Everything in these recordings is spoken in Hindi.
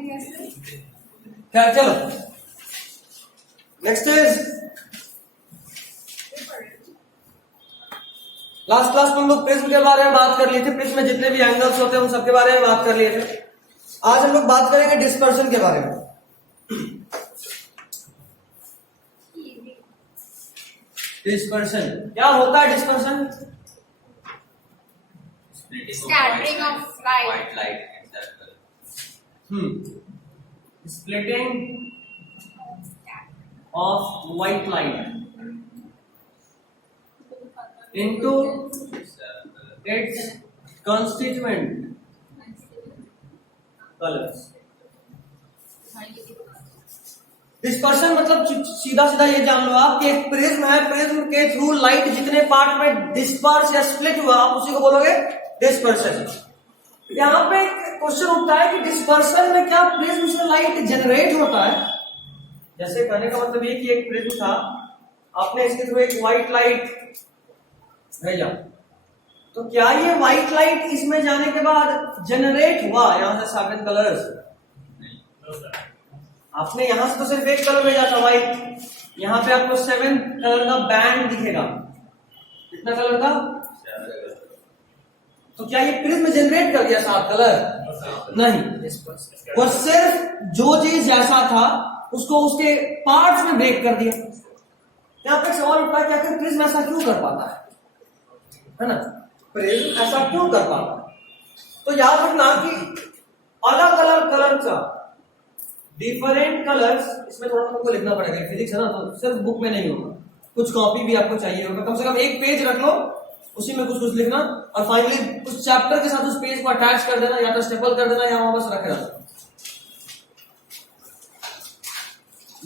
क्या, चलो नेक्स्ट इज लास्ट क्लास में हम लोग प्रिज्म के बारे में बात कर लिए थे। प्रिज्म में जितने भी एंगल्स होते हैं उन सबके बारे में बात कर लिए थे। आज हम लोग बात करेंगे डिस्पर्शन के बारे में। डिस्पर्शन क्या होता है? Dispersion Scattering of light. White light in circle. Splitting of white light into its constituent colors. Dispersion मतलब सीधा सीधा ये जान लो आप कि एक प्रिज्म है, प्रिज्म के थ्रू लाइट जितने पार्ट में डिस्पर्स या स्प्लिट हुआ आप उसी को बोलोगे डिस्पर्शन। यहाँ पे क्वेश्चन उठता है कि डिस्पर्शन में क्या प्रिज्म से लाइट जनरेट होता है? जैसे कहने का मतलब ये कि एक प्रिज्म था, आपने इसके थ्रू एक व्हाइट लाइट भेजा, तो क्या ये व्हाइट लाइट इसमें जाने के बाद जनरेट हुआ यहां से 7 कलर्स? आपने यहां से तो सिर्फ एक कलर भेजा था व्हाइट, यहां पे आपको 7 कलर का बैंड दिखेगा। कितना कलर का? तो क्या ये प्रिज्म जनरेट कर दिया 7 कलर? नहीं, वो सिर्फ जो चीज जैसा था उसको उसके पार्ट्स में ब्रेक कर दिया। यहाँ पे सवाल उठता है कि आखिर प्रिज्म ऐसा क्यों कर पाता है ना? प्रिज्म ऐसा क्यों कर पाता है? तो याद रखना कि अलग अलग कलर का डिफरेंट कलर्स, इसमें थोड़ा आपको लिखना पड़ेगा, फिजिक्स है ना तो सिर्फ बुक में नहीं होगा, कुछ कॉपी भी आपको चाहिए होगा। कम से कम एक पेज रख लो, उसी में कुछ कुछ लिखना और फाइनली उस चैप्टर के साथ उस पेज को अटैच कर देना, या तो स्टेपल कर देना या वहां बस रख देना।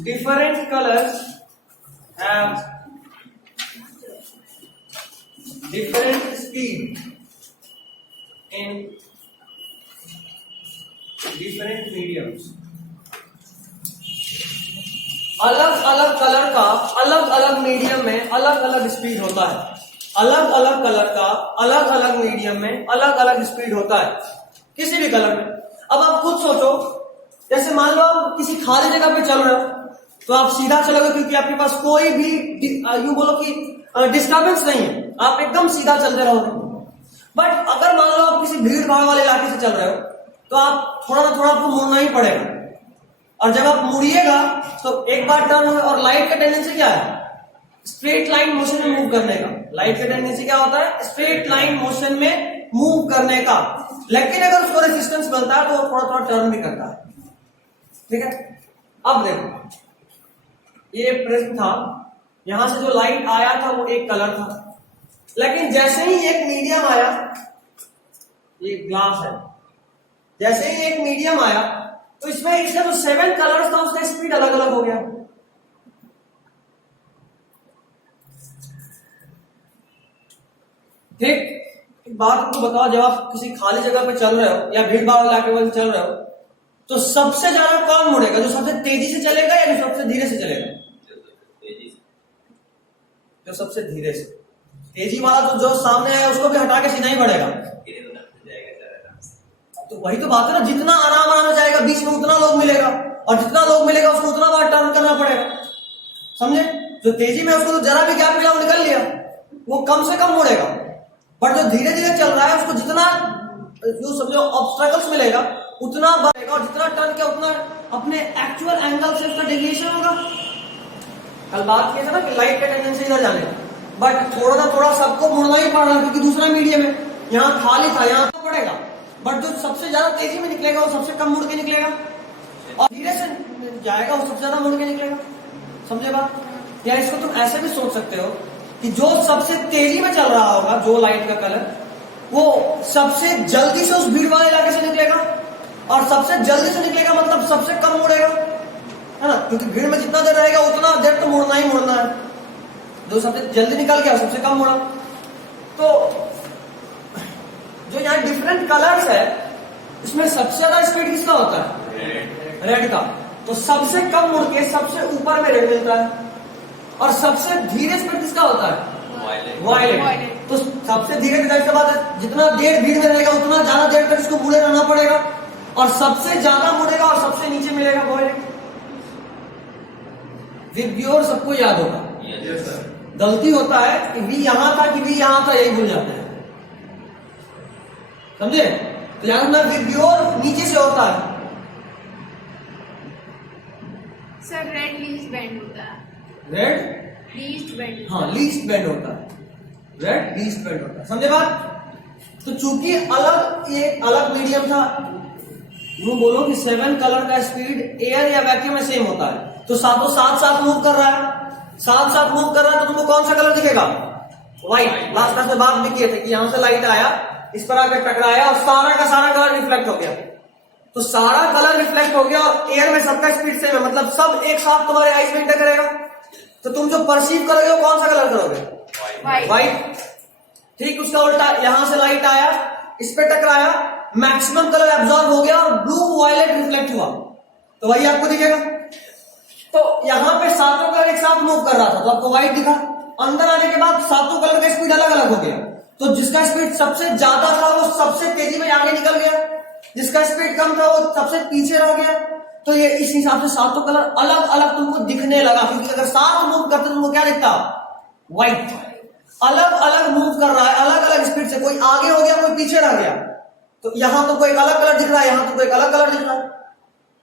Different colours have different speed in different mediums. अलग अलग कलर का अलग अलग मीडियम में अलग अलग स्पीड होता है। अलग अलग कलर का अलग अलग मीडियम में अलग अलग स्पीड होता है किसी भी कलर में। अब आप खुद सोचो, जैसे मान लो आप किसी खाली जगह पे चल रहे हो तो आप सीधा चलोगे क्योंकि आपके पास कोई भी यूं बोलो कि डिस्टर्बेंस नहीं है, आप एकदम सीधा चलते रहोगे। बट अगर मान लो आप किसी भीड़ भाड़ वाले इलाके से चल रहे हो तो आप थोड़ा ना थोड़ा आपको मुड़ना ही पड़ेगा, और जब आप मुड़िएगा तो एक बार टर्न हो, और लाइट का टेंडेंसी क्या है? स्ट्रेट लाइन मोशन में मूव करने का। लाइट का टेंडेंसी क्या होता है? स्ट्रेट लाइन मोशन में मूव करने का। लेकिन अगर उसको रेजिस्टेंस मिलता है तो वो थोड़ा थोड़ा टर्न भी करता है। ठीक है, अब देखो ये प्रिज्म था, यहां से जो लाइट आया था वो एक कलर था, लेकिन जैसे ही एक मीडियम आया, ये ग्लास है, जैसे ही एक मीडियम आया तो इसमें इसका जो 7 कलर्स था उसका स्पीड अलग अलग हो गया। ठीक, एक बात आपको बताओ, जब आप किसी खाली जगह पे चल रहे हो या भीड़ भाड़ इलाके में चल रहे हो तो सबसे ज्यादा कौन मुड़ेगा? जो सबसे तेजी से चलेगा या जो सबसे धीरे से चलेगा? जो सबसे धीरे से। तेजी वाला तो जो सामने आया उसको भी हटा के सीधा ही बढ़ेगा। तो वही तो बात है ना, जितना आराम आराम जाएगा बीच में उतना लोग मिलेगा, और जितना लोग मिलेगा उसको उतना बार टर्न करना पड़ेगा। समझे? जो तेजी में उसको तो जरा भी गैप मिला निकल लिया, वो कम से कम मुड़ेगा। पर जो धीरे धीरे चल रहा है उसको जितना जो समझो ऑब्स्ट्रकल्स मिलेगा उतना बढ़ेगा, और जितना टर्न किया उतना अपने एक्चुअल एंगल से उसका डेविएशन होगा। कल बात किया था ना कि लाइट का टेंडेंसी इधर जाने, बट थोड़ा ना थोड़ा सबको मुड़ना ही पड़ रहा है क्योंकि दूसरा मीडियम है, यहाँ खाली था, यहाँ तो पड़ेगा। बट जो सबसे ज्यादा तेजी में निकलेगा वो सबसे कम मुड़ के निकलेगा, और धीरे से जाएगा वो सबसे ज्यादा मुड़ के निकलेगा। समझे बात? या इसको तुम ऐसे भी सोच सकते हो कि जो सबसे तेजी में चल रहा होगा, जो लाइट का कलर, वो सबसे जल्दी से उस भीड़ वाले इलाके से निकलेगा, और सबसे जल्दी से निकलेगा मतलब सबसे कम मुड़ेगा, है ना? क्योंकि भीड़ में जितना देर रहेगा उतना देर तो मुड़ना ही मुड़ना है। जो सबसे जल्दी निकल गया सबसे कम मुड़ा। तो जो यहाँ डिफरेंट कलर्स है इसमें सबसे ज्यादा स्पीड किसका होता है? रेड का। तो सबसे कम मुड़ के सबसे ऊपर में रेड मिलता है, और सबसे धीरे स्पीड किसका होता है? वायलेट। तो सबसे धीरे की बात है, जितना देर भीड़ में रहेगा उतना ज्यादा देर तक इसको मुड़े रहना पड़ेगा, और सबसे ज्यादा मुड़ेगा और सबसे नीचे मिलेगा वॉयलेट। विबग्योर सबको याद होगा। Yes, sir. गलती होता है कि वी यहां था कि वी यहां था, यही भूल जाते हैं, समझे? तो याद रखना विबग्योर नीचे से होता है। सर रेड लीस्ट बैंड होता है। Red least band. हाँ लीस्ट बेंड होता है, रेड लीस्ट बेंड होता है, समझे बात? तो चूंकि अलग ये अलग मीडियम था, यूं बोलो कि 7 कलर का स्पीड एयर या वैक्यूम में सेम होता है, तो सातों साथ साथ मूव कर रहा है, साथ साथ मूव कर रहा है, तो तुमको कौन सा कलर दिखेगा? व्हाइट। लास्ट क्लास में बात भी किए थे कि यहां से लाइट आया, इस पर आकर टकराया और सारा का सारा कलर रिफ्लेक्ट हो गया। तो सारा कलर रिफ्लेक्ट हो गया और एयर में सबका स्पीड सेम है, मतलब सब एक साथ तुम्हारे आईज में इंटर करेगा। तो तुम जो परसीव करोगे वो कौन सा कलर करोगे? व्हाइट। ठीक उसका उल्टा, यहां से लाइट आया, इस पे टकराया, मैक्सिमम कलर एब्जॉर्ब हो गया और ब्लू वायलेट रिफ्लेक्ट हुआ, तो वही आपको दिखेगा। तो यहां पे सातों कलर एक साथ मूव कर रहा था तो आपको व्हाइट दिखा। अंदर आने के बाद सातों कलर का स्पीड अलग अलग हो गया, तो जिसका स्पीड सबसे ज्यादा था वो सबसे तेजी में आगे निकल गया, जिसका स्पीड कम था वो सबसे पीछे रह गया। तो ये इस हिसाब से सातों कलर अलग अलग तुमको दिखने लगा, क्योंकि अगर साथ मूव करते तो तुमको क्या दिखता? व्हाइट। अलग अलग मूव कर रहा है, अलग अलग स्पीड से, कोई आगे हो गया कोई पीछे रह गया, तो यहां तो कोई अलग कलर दिख रहा है, यहां तो कोई अलग कलर दिख रहा है,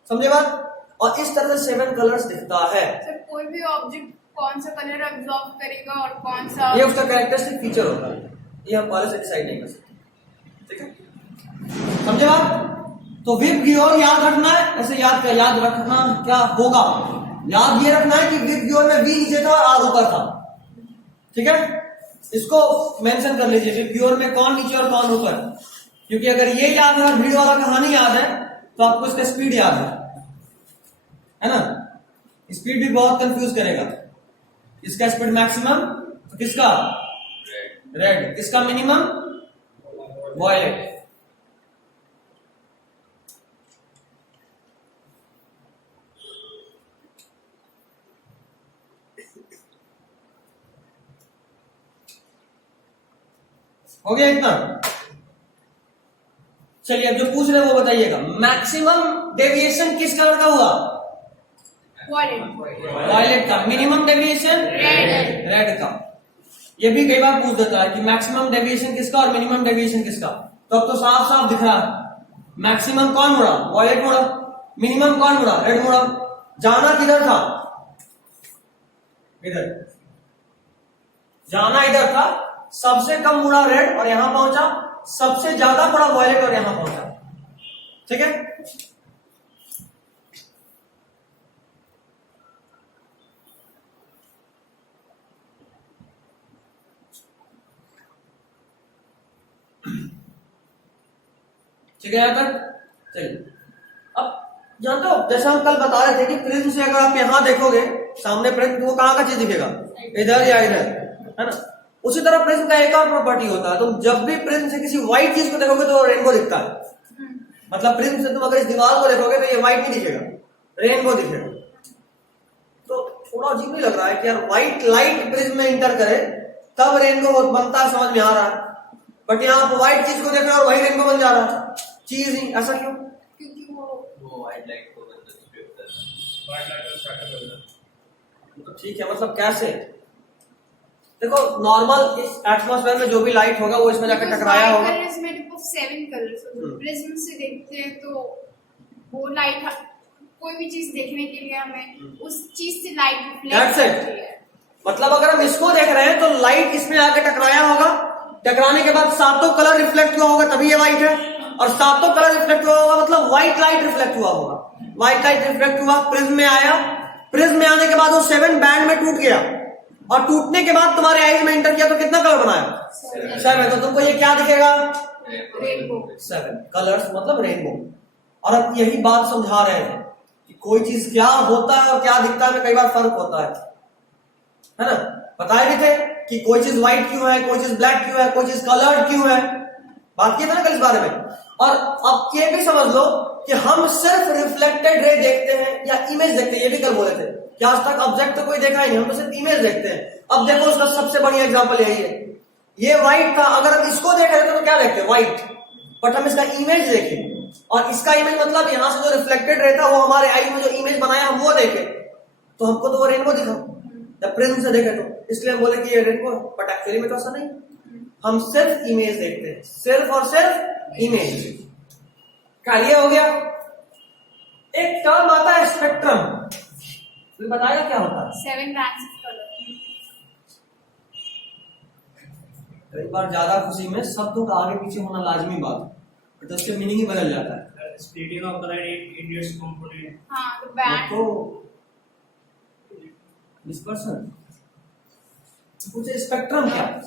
समझे बात? और इस तरह से 7 कलर्स दिखता है। सर कोई भी ऑब्जेक्ट कौन सा कलर एब्जॉर्ब करेगा और कौन सा, ये उसका कैरेक्टरिस्टिक फीचर होता है, ये हम पहले से डिसाइड नहीं कर सकते, ठीक है? समझे बात? तो विबग्योर याद रखना है, ऐसे याद रखना क्या होगा? याद ये रखना है कि विबग्योर में वी नीचे था और आर ऊपर था, ठीक है? इसको मेंशन कर लीजिए, विबग्योर में कौन नीचे और कौन ऊपर, क्योंकि अगर ये याद है और भीड़ वाला कहानी याद है तो आपको इसका स्पीड याद है ना? स्पीड भी बहुत कंफ्यूज करेगा। इसका स्पीड मैक्सिमम तो किसका? रेड। किसका मिनिमम? वॉयलेट। हो गया इतना? चलिए अब जो पूछ रहे हैं वो बताइएगा। मैक्सिमम डेविएशन किस कलर का हुआ? वायलेट का। Minimum deviation? रेड का। ये भी कई बार पूछ देता है कि मैक्सिमम डेविएशन किसका और मिनिमम डेविएशन किसका, तो अब तो साफ साफ दिख रहा है। मैक्सिमम कौन मुड़ा? वायलेट मुड़ा। मिनिमम कौन मुड़ा? रेड मुड़ा। जाना किधर था? इधर। जाना इधर था, सबसे कम मुड़ा रेड और यहां पहुंचा, सबसे ज्यादा मुड़ा वायलेट और यहां पहुंचा, ठीक है? ठीक है यहां तक? चलिए अब जानते हो, जैसे हम कल बता रहे थे कि प्रिज्म से अगर आप यहां देखोगे सामने प्रिज्म, वो कहां का चीज दिखेगा? इधर या इधर, है ना? उसी तरह प्रिज्म का एक और प्रॉपर्टी होता है, तुम जब भी प्रिज्म से किसी व्हाइट चीज को देखोगे तो रेनबो दिखता है। मतलब प्रिज्म से तुम अगर इस दीवार को देखोगे तो ये व्हाइट नहीं दिखेगा, रेनबो दिखेगा। तो थोड़ा अजीब नहीं लग रहा है कि यार व्हाइट लाइट प्रिज्म में इंटर करे तब रेनबो बनता है, समझ में आ रहा है, बट यहाँ आप व्हाइट चीज को देख रहे हो और वही रेनबो बन जा रहा है, चीज नहीं। ऐसा क्यों? क्योंकि वो व्हाइट लाइट को अंदर से होता है। तो ठीक है, मतलब कैसे? देखो नॉर्मल इस एटमॉस्फेयर में जो भी लाइट होगा वो इसमें जाकर टकराया होगा। Colours made up of 7 colours, prism से देखते हैं तो वो लाइट, कोई भी चीज देखने के लिए हमें उस चीज से लाइट रिफ्लेक्ट करती है। मतलब अगर हम इसको देख रहे हैं तो लाइट इसमें आके टकराया होगा, टकराने के बाद सातों कलर रिफ्लेक्ट हुआ होगा तभी ये व्हाइट है, और सातों कलर रिफ्लेक्ट हुआ होगा मतलब व्हाइट लाइट रिफ्लेक्ट हुआ होगा। व्हाइट लाइट रिफ्लेक्ट हुआ, प्रिज्म में आया, प्रिज्म में आने के बाद वो 7 बैंड में टूट गया, और टूटने के बाद तुम्हारे आईज में इंटर किया तो कितना कलर बनाया? 7। तो तुमको ये क्या दिखेगा? रेनबो। 7 कलर्स मतलब रेनबो। और अब यही बात समझा रहे थे कि कोई चीज क्या होता है और क्या दिखता है में कई बार फर्क होता है ना? बताए भी थे कि कोई चीज व्हाइट क्यों है, कोई चीज ब्लैक क्यों है, कोई चीज कलर्ड क्यों है, बात किए थे ना कल इस बारे में। और अब ये भी समझ लो कि हम सिर्फ रिफ्लेक्टेड रे देखते हैं या इमेज देखते हैं, ये भी कल बोले थे कि आज तक ऑब्जेक्ट तो कोई देखा ही नहीं, हम तो सिर्फ इमेज देखते हैं। अब देखो उसका सबसे बढ़िया एग्जांपल यही है, ये व्हाइट था, अगर हम इसको देख रहे थे तो क्या देखते? व्हाइट, बट हम इसका इमेज देखें और इसका इमेज मतलब यहाँ से जो रिफ्लेक्टेड रहता है वो हमारे आई में जो इमेज बनाया हम वो देखे तो हमको तो वो रेनबो दिखा, जब प्रिज्म से देखे तो इसलिए हम बोले कि ये रेनबो है, बट एक्चुअली में तो ऐसा नहीं, हम सिर्फ इमेज देखते हैं, सिर्फ और सिर्फ इमेज। क्या ये हो गया। एक टर्म आता है स्पेक्ट्रम, तो बताएगा क्या होता है। 7 bands of color. एक बार ज्यादा खुशी में शब्दों का आगे पीछे होना लाजमी बात है, तो उससे मीनिंग ही बदल जाता है। Splitting of color in its component. हाँ, the band. तो डिस्पर्सन पूछे स्पेक्ट्रम क्या है।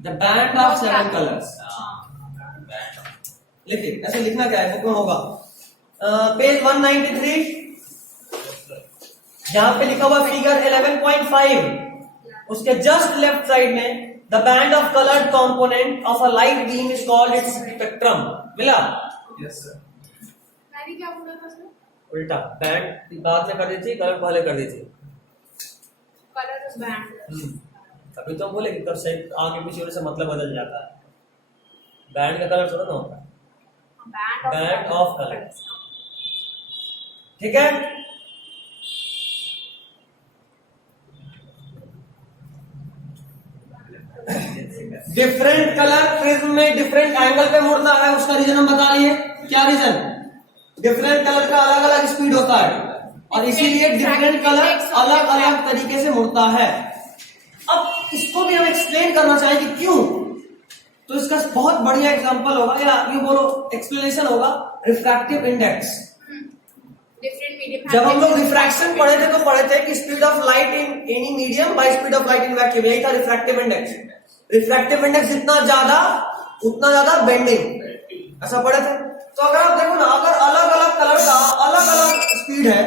The band of 7 colours. लिखिए ऐसे लिखना क्या है बुक में होगा पेज 193 जहां पे लिखा हुआ फिगर 11.5 उसके जस्ट लेफ्ट साइड में the band of coloured component of a light beam is called its spectrum. मिला। Yes, sir. मैंने क्या बोला था सर? उल्टा बैंड बाद में कर दीजिए, कलर पहले कर दीजिए। Color is band. अभी तो हम बोले कि कब से आगे पीछे होने से मतलब बदल जाता है। बैंड का कलर थोड़ा ना होता है, Band of colors. ठीक है। डिफरेंट कलर प्रिज्म में डिफरेंट एंगल पे मुड़ता है, उसका रीजन हम बता लिए। क्या रीजन। डिफरेंट कलर का अलग अलग स्पीड होता है और इसीलिए डिफरेंट कलर अलग अलग तरीके से मुड़ता है। अब इसको भी हम एक्सप्लेन करना चाहें कि क्यों, तो इसका बहुत बढ़िया एग्जांपल होगा या यूं बोलो एक्सप्लेनेशन होगा रिफ्रैक्टिव इंडेक्स। Different medium. जब हम लोग रिफ्रैक्शन पढ़े थे तो पढ़े थे कि speed of light in any medium by speed of light in vacuum, यही था रिफ्रैक्टिव इंडेक्स। रिफ्रैक्टिव इंडेक्स जितना ज्यादा उतना ज्यादा बेंडिंग, ऐसा पढ़े थे। तो अगर आप देखो ना, अगर अलग अलग कलर का अलग अलग स्पीड है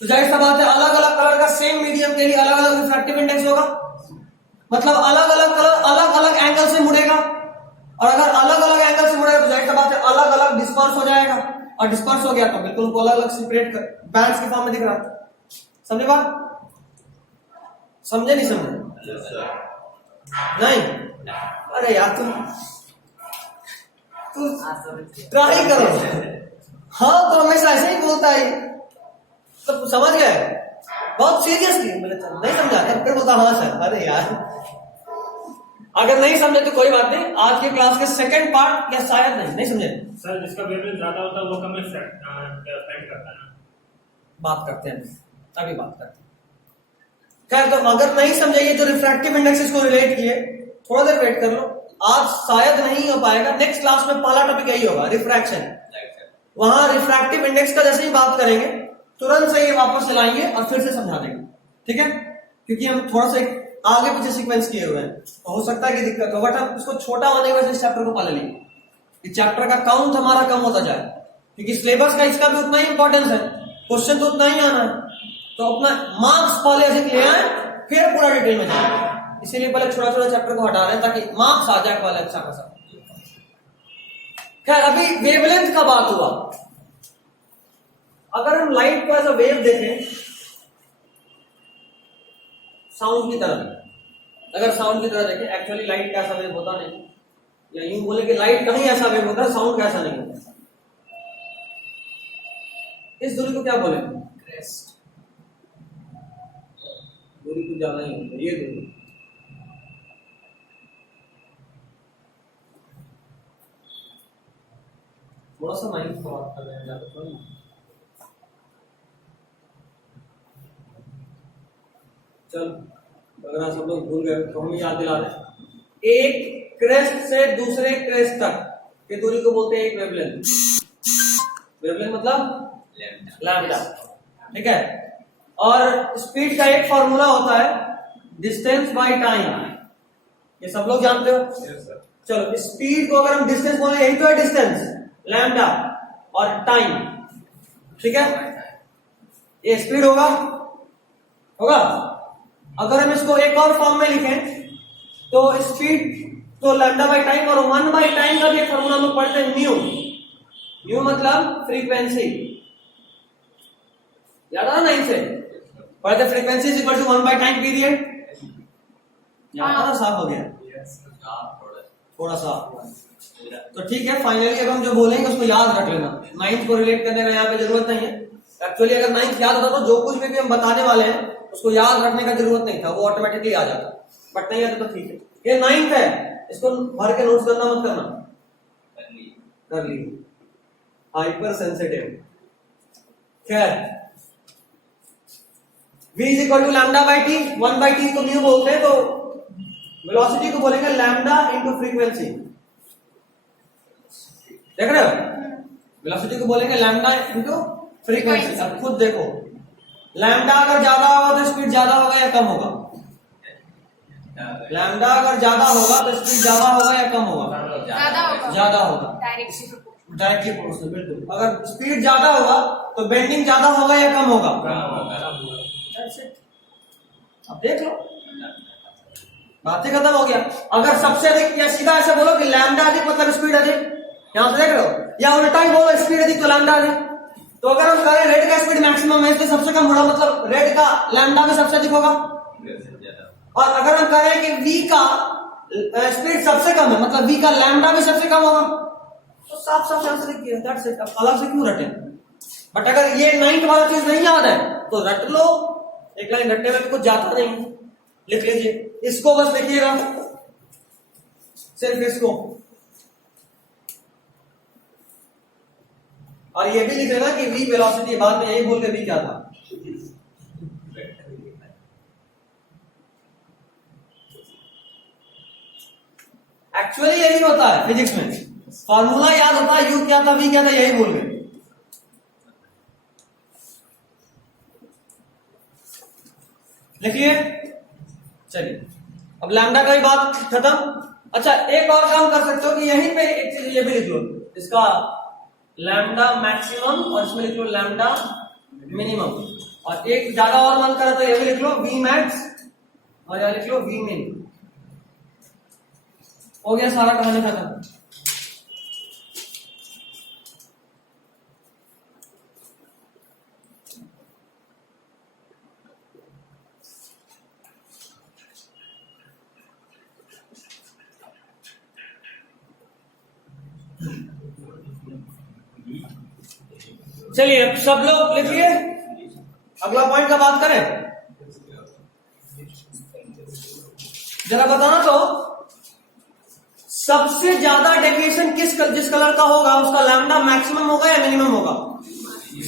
तो जाहिर सा बात है अलग अलग कलर का सेम मीडियम के लिए अलग अलग रिफ्रैक्टिव इंडेक्स होगा, मतलब अलग अलग कलर अलग अलग एंगल से मुड़ेगा, और अगर अलग अलग एंगल से मुड़ेगा तो जाहिर सा बात है अलग अलग डिस्पर्स हो जाएगा, और डिस्पर्स हो गया तो बिल्कुल उनको अलग अलग सेपरेट कर बैंड्स के फॉर्म में दिख रहा है। समझे बात? समझे नहीं समझे? Yes, sir. नहीं? अरे यार तुम ट्राई करो। हाँ तो हमेशा ऐसे ही बोलता है, तो समझ गए बहुत सीरियसली। नहीं समझा फिर बोलता हाँ सर। अरे यार अगर नहीं समझे तो कोई बात नहीं, आज के क्लास के सेकंड पार्ट या शायद नहीं समझे सर, जिसका वेवलेंथ ज्यादा होता है वो कम स्पेंड करता है ना। बात करते हैं अभी बात करते हैं। खैर तो अगर नहीं समझे ये जो रिफ्रैक्टिव इंडेक्सेस को रिलेट किए, थोड़ा देर वेट कर लो, आज शायद नहीं हो पाएगा। नेक्स्ट क्लास में पहला टॉपिक यही होगा रिफ्रैक्शन। वहां रिफ्रैक्टिव इंडेक्स का जैसे ही बात करेंगे तुरंत से ये वापस चलाएंगे और फिर से समझा देंगे, ठीक है? क्योंकि हम थोड़ा सा आगे पीछे सीक्वेंस किए हुए हैं, तो हो सकता है कि दिक्कत हो, बट हम इसको छोटा होने की वजह से इस चैप्टर को पहले लिए, इस चैप्टर का काउंट हमारा कम होता जाए, क्योंकि सिलेबस का इसका भी उतना ही इंपॉर्टेंस है, क्वेश्चन तो उतना ही आना है, तो अपना मार्क्स पहले अधिक ले आए फिर पूरा डिटेल में जाए। इसीलिए पहले छोटा छोटा चैप्टर को हटा रहे हैं ताकि मार्क्स आ जाए पहले अच्छा खासा। खैर अभी वेवलेंथ का बात हुआ। अगर हम लाइट को एज अ वेव देखें साउंड की तरह, अगर साउंड की तरह देखें, एक्चुअली लाइट का ऐसा वेव होता नहीं, या यूं बोले कि लाइट का ही ऐसा वेव होता है, साउंड का ऐसा नहीं होता। इस दूरी को क्या बोले? क्रेस्ट। दूरी कुछ ज्यादा नहीं होती, ये दूरी थोड़ा सा माइंड से बात कर रहे हैं ज्यादा थोड़ा ना। चल अगर आप सब लोग भूल गए तो हम याद दिला रहे, एक क्रेस्ट से दूसरे क्रेस्ट तक की दूरी को बोलते हैं एक वेवलेंथ। वेवलेंथ मतलब लैम्डा, ठीक है? और स्पीड का एक फॉर्मूला होता है डिस्टेंस बाय टाइम, ये सब लोग जानते हो। Yes, sir. चलो स्पीड को अगर हम डिस्टेंस बोले, यही तो है डिस्टेंस, लैम्डा, और टाइम, ठीक है? ये स्पीड होगा। अगर हम इसको एक और फॉर्म में लिखें तो स्पीड तो लैम्डा बाय टाइम, और 1 बाय टाइम का भी एक फॉर्मूला हम लोग पढ़ते हैं न्यू। न्यू मतलब फ्रीक्वेंसी, याद आ नहीं से पढ़ते, frequency is equal to 1 by time period. याद आ, साफ हो गया। Yes, sir. थोड़ा सा। तो ठीक है, फाइनली अब हम जो बोलेंगे उसको याद रख लेना। 9th को रिलेट करने का यहाँ पे जरूरत नहीं है। एक्चुअली अगर 9th याद होता तो जो कुछ भी हम बताने वाले हैं उसको याद रखने का जरूरत नहीं था, वो ऑटोमेटिकली आ जाता। बट नहीं आता तो ठीक है। ये 9th है, इसको भर के नोट्स करना मत करना, कर ली। Hyper sensitive. खैर, v is equal to lambda by T, 1/t को म्यू बोलते हैं, तो वेलोसिटी को बोलेंगे लैम्डा इंटू फ्रीक्वेंसी। देख रहे हो, वेलोसिटी को बोलेंगे लैम्डा इंटू फ्रीक्वेंसी। अब खुद देखो, लैम्डा अगर ज्यादा होगा तो स्पीड ज्यादा होगा या कम होगा? लैम्डा अगर ज्यादा होगा तो स्पीड ज्यादा होगा या कम होगा? ज्यादा होगा, डायरेक्टली प्रोपोर्शनल। बिल्कुल, अगर स्पीड ज्यादा होगा तो बेंडिंग ज्यादा होगा या कम होगा? अब देख लो, बातें खत्म हो गया। अगर सबसे अधिक, या सीधा ऐसे बोलो कि लैम्डा अधिक मतलब स्पीड अधिक, यहां से देख रहे हो, या उल्टा ही बोलो स्पीड अधिक तो लैम्डा अधिक। तो अगर हम करें रेड का स्पीड मैक्सिमम है तो सबसे कम होगा, मतलब रेड का लैम्डा में सबसे अधिक होगा। और अगर हम करें कि v का स्पीड सबसे कम है, मतलब v का लैम्डा भी सबसे कम होगा। तो साफ साफ आंसर लिख दिया, दैट्स इट। अब अलग से क्यों रटे? बट अगर ये 9th वाला चीज नहीं याद है तो रट लो, एक लाइन रटने में कुछ जाता नहीं, लिख लीजिए। इसको बस लिखिएगा, सिर्फ इसको, और ये भी लिख लेना कि v वेलोसिटी, बाद में यही बोल के v क्या था। एक्चुअली यही होता है फिजिक्स में, फॉर्मूला याद होता है, u क्या था v क्या था, यही बोल गए। लिखिए, चलिए अब लैम्डा का भी बात खत्म। अच्छा, एक और काम कर सकते हो कि यहीं पे एक चीज ये भी लिख लो, इसका लैम्डा मैक्सिमम, और इसमें लिख लो लैम्डा मिनिमम। और एक ज्यादा और मन करा तो ये भी लिख लो v मैक्स, और यहां लिख लो v मिन। हो गया सारा कहानी खत्म। चलिए अब सब लोग लिखिए, अगला पॉइंट का बात करें। जरा बताना तो, सबसे ज्यादा डेविएशन जिस कलर का होगा उसका लैम्डा मैक्सिमम होगा या मिनिमम होगा?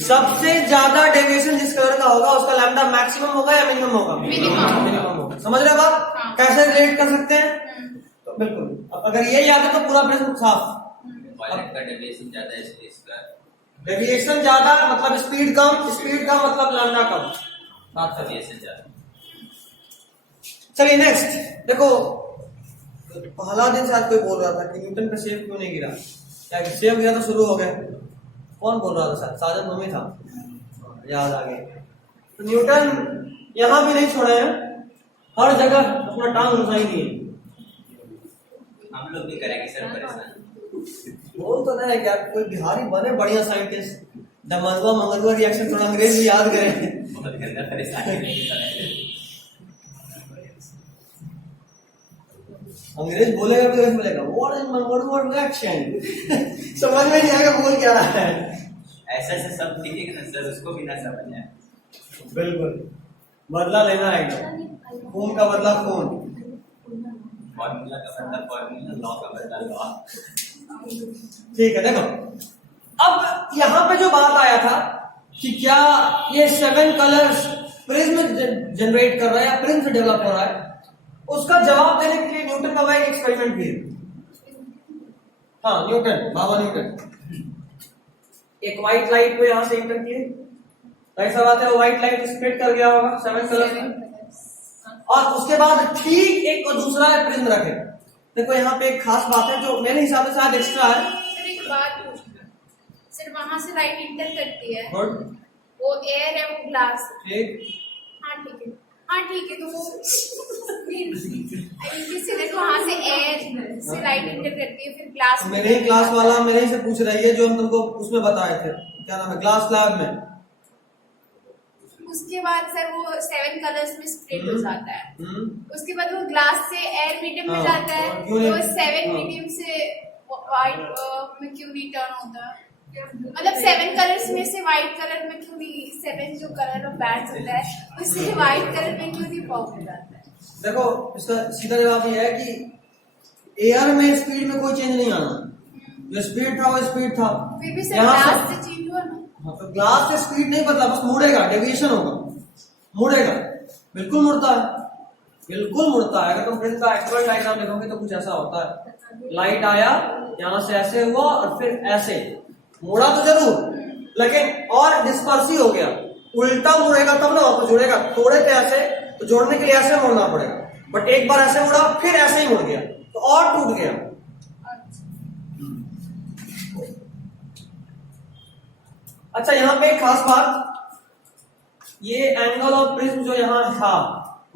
सबसे ज्यादा डेविएशन जिस कलर का होगा उसका लैम्डा मैक्सिमम होगा या मिनिमम होगा? मिनिमम होगा। समझ रहे हो बात? हाँ। कैसे रिलेट कर सकते हैं? तो बिल्कुल, अब अगर ये याद है तो पूरा प्रश्न साफ। वायलेट का डेविएशन ज्यादा है इसलिए इसका डेविएशन ज्यादा मतलब स्पीड कम, स्पीड का मतलब लैम्डा कम। बात करिए। डेविएशन ज्यादा। चलिए नेक्स्ट देखो, पहला दिन शायद कोई बोल रहा था कि न्यूटन का सेब क्यों नहीं गिरा, क्या सेब गिरा तो शुरू हो गया। कौन बोल रहा था? शायद साजन मम्मी था, याद आ गया। तो न्यूटन यहां भी नहीं छोड़े हैं, हर जगह अपना टांग घुसाई दिए। हम लोग भी करेंगे सर परेशान। बोल तो नहीं क्या, कोई बिहारी बने बढ़िया साइंटिस्ट। दमनवा मंगलवा रिएक्शन थोड़ा अंग्रेज भी याद करें। बहुत गंदा परेशानी। अंग्रेज बोलेगा भी वैसे बोलेगा, व्हाट इज मंगलवा रिएक्शन। समझ में नहीं आएगा बोल क्या रहा है। ऐसे से सब लिखेंगे ना सर, उसको भी ना समझ आए। बिल्कुल, बदला लेना है एकदम, खून का बदला खून। फॉर्मूला का बदला फॉर्मूला, लॉ का बदला लॉ। ठीक है, देखो अब यहां पे जो बात आया था कि क्या ये 7 कलर्स प्रिज्म जनरेट कर रहा है या प्रिज्म डेवलप हो रहा है, उसका जवाब देने के लिए न्यूटन का एक एक्सपेरिमेंट भी है। हाँ, न्यूटन, बाबा न्यूटन एक व्हाइट लाइट को यहां से एंटर किए, ऐसा बात है वो व्हाइट लाइट स्प्लिट कर गया होगा 7 कलर्स में, और उसके बाद ठीक एक और दूसरा प्रिज्म रखे। देखो यहाँ पे एक खास बात है जो मेरे हिसाब से शायद एक्स्ट्रा है। सर एक बात पूछना, सर वहां से लाइट इंटर करती है, गुड, वो एयर है, वो ग्लास। ठीक, हाँ ठीक है, हाँ ठीक है, तो वो तो वहां से एयर से लाइट इंटर करती है, फिर ग्लास। मेरे ही क्लास वाला मेरे ही से पूछ रही है जो हम तुमको उसमें बताए थे, क्या नाम है, ग्लास लैब में। उसके बाद सर वो 7 कलर्स में स्प्लिट हो जाता है। हम्म, उसके बाद वो ग्लास से एयर मीडियम में हाँ, जाता है, क्यों नहीं? तो 7 हाँ। मीडियम से व्हाइट में क्यों नहीं टर्न होता? मतलब 7 कलर्स में से व्हाइट कलर में क्यों नहीं, 7 जो कलर ऑफ बैंड्स होता है उससे व्हाइट कलर में क्यों नहीं फॉर्म हो जाता है? देखो इसका सीधा जवाब ये है कि एयर में स्पीड में कोई चेंज नहीं आना, जो स्पीड था वो स्पीड था। फिर भी सर यहाँ से- ग्लास से चेंज हुआ ना। हाँ, तो ग्लास से स्पीड नहीं बदला, बस मुड़ेगा, डेविएशन होगा, मुड़ेगा, बिल्कुल मुड़ता है, बिल्कुल मुड़ता है। अगर तुम प्रिज्म का एक्चुअल डायग्राम देखोगे तो कुछ ऐसा होता है, लाइट आया यहाँ से ऐसे हुआ और फिर ऐसे मुड़ा तो जरूर, लेकिन और डिस्पर्स ही हो गया, उल्टा मुड़ेगा तब ना वापस जुड़ेगा। थोड़े थे ऐसे तो जोड़ने के लिए ऐसे मुड़ना पड़ेगा, बट एक बार ऐसे मुड़ा फिर ऐसे ही मुड़ गया तो और टूट गया। अच्छा यहाँ पे एक खास बात, ये एंगल ऑफ प्रिज्म जो यहाँ था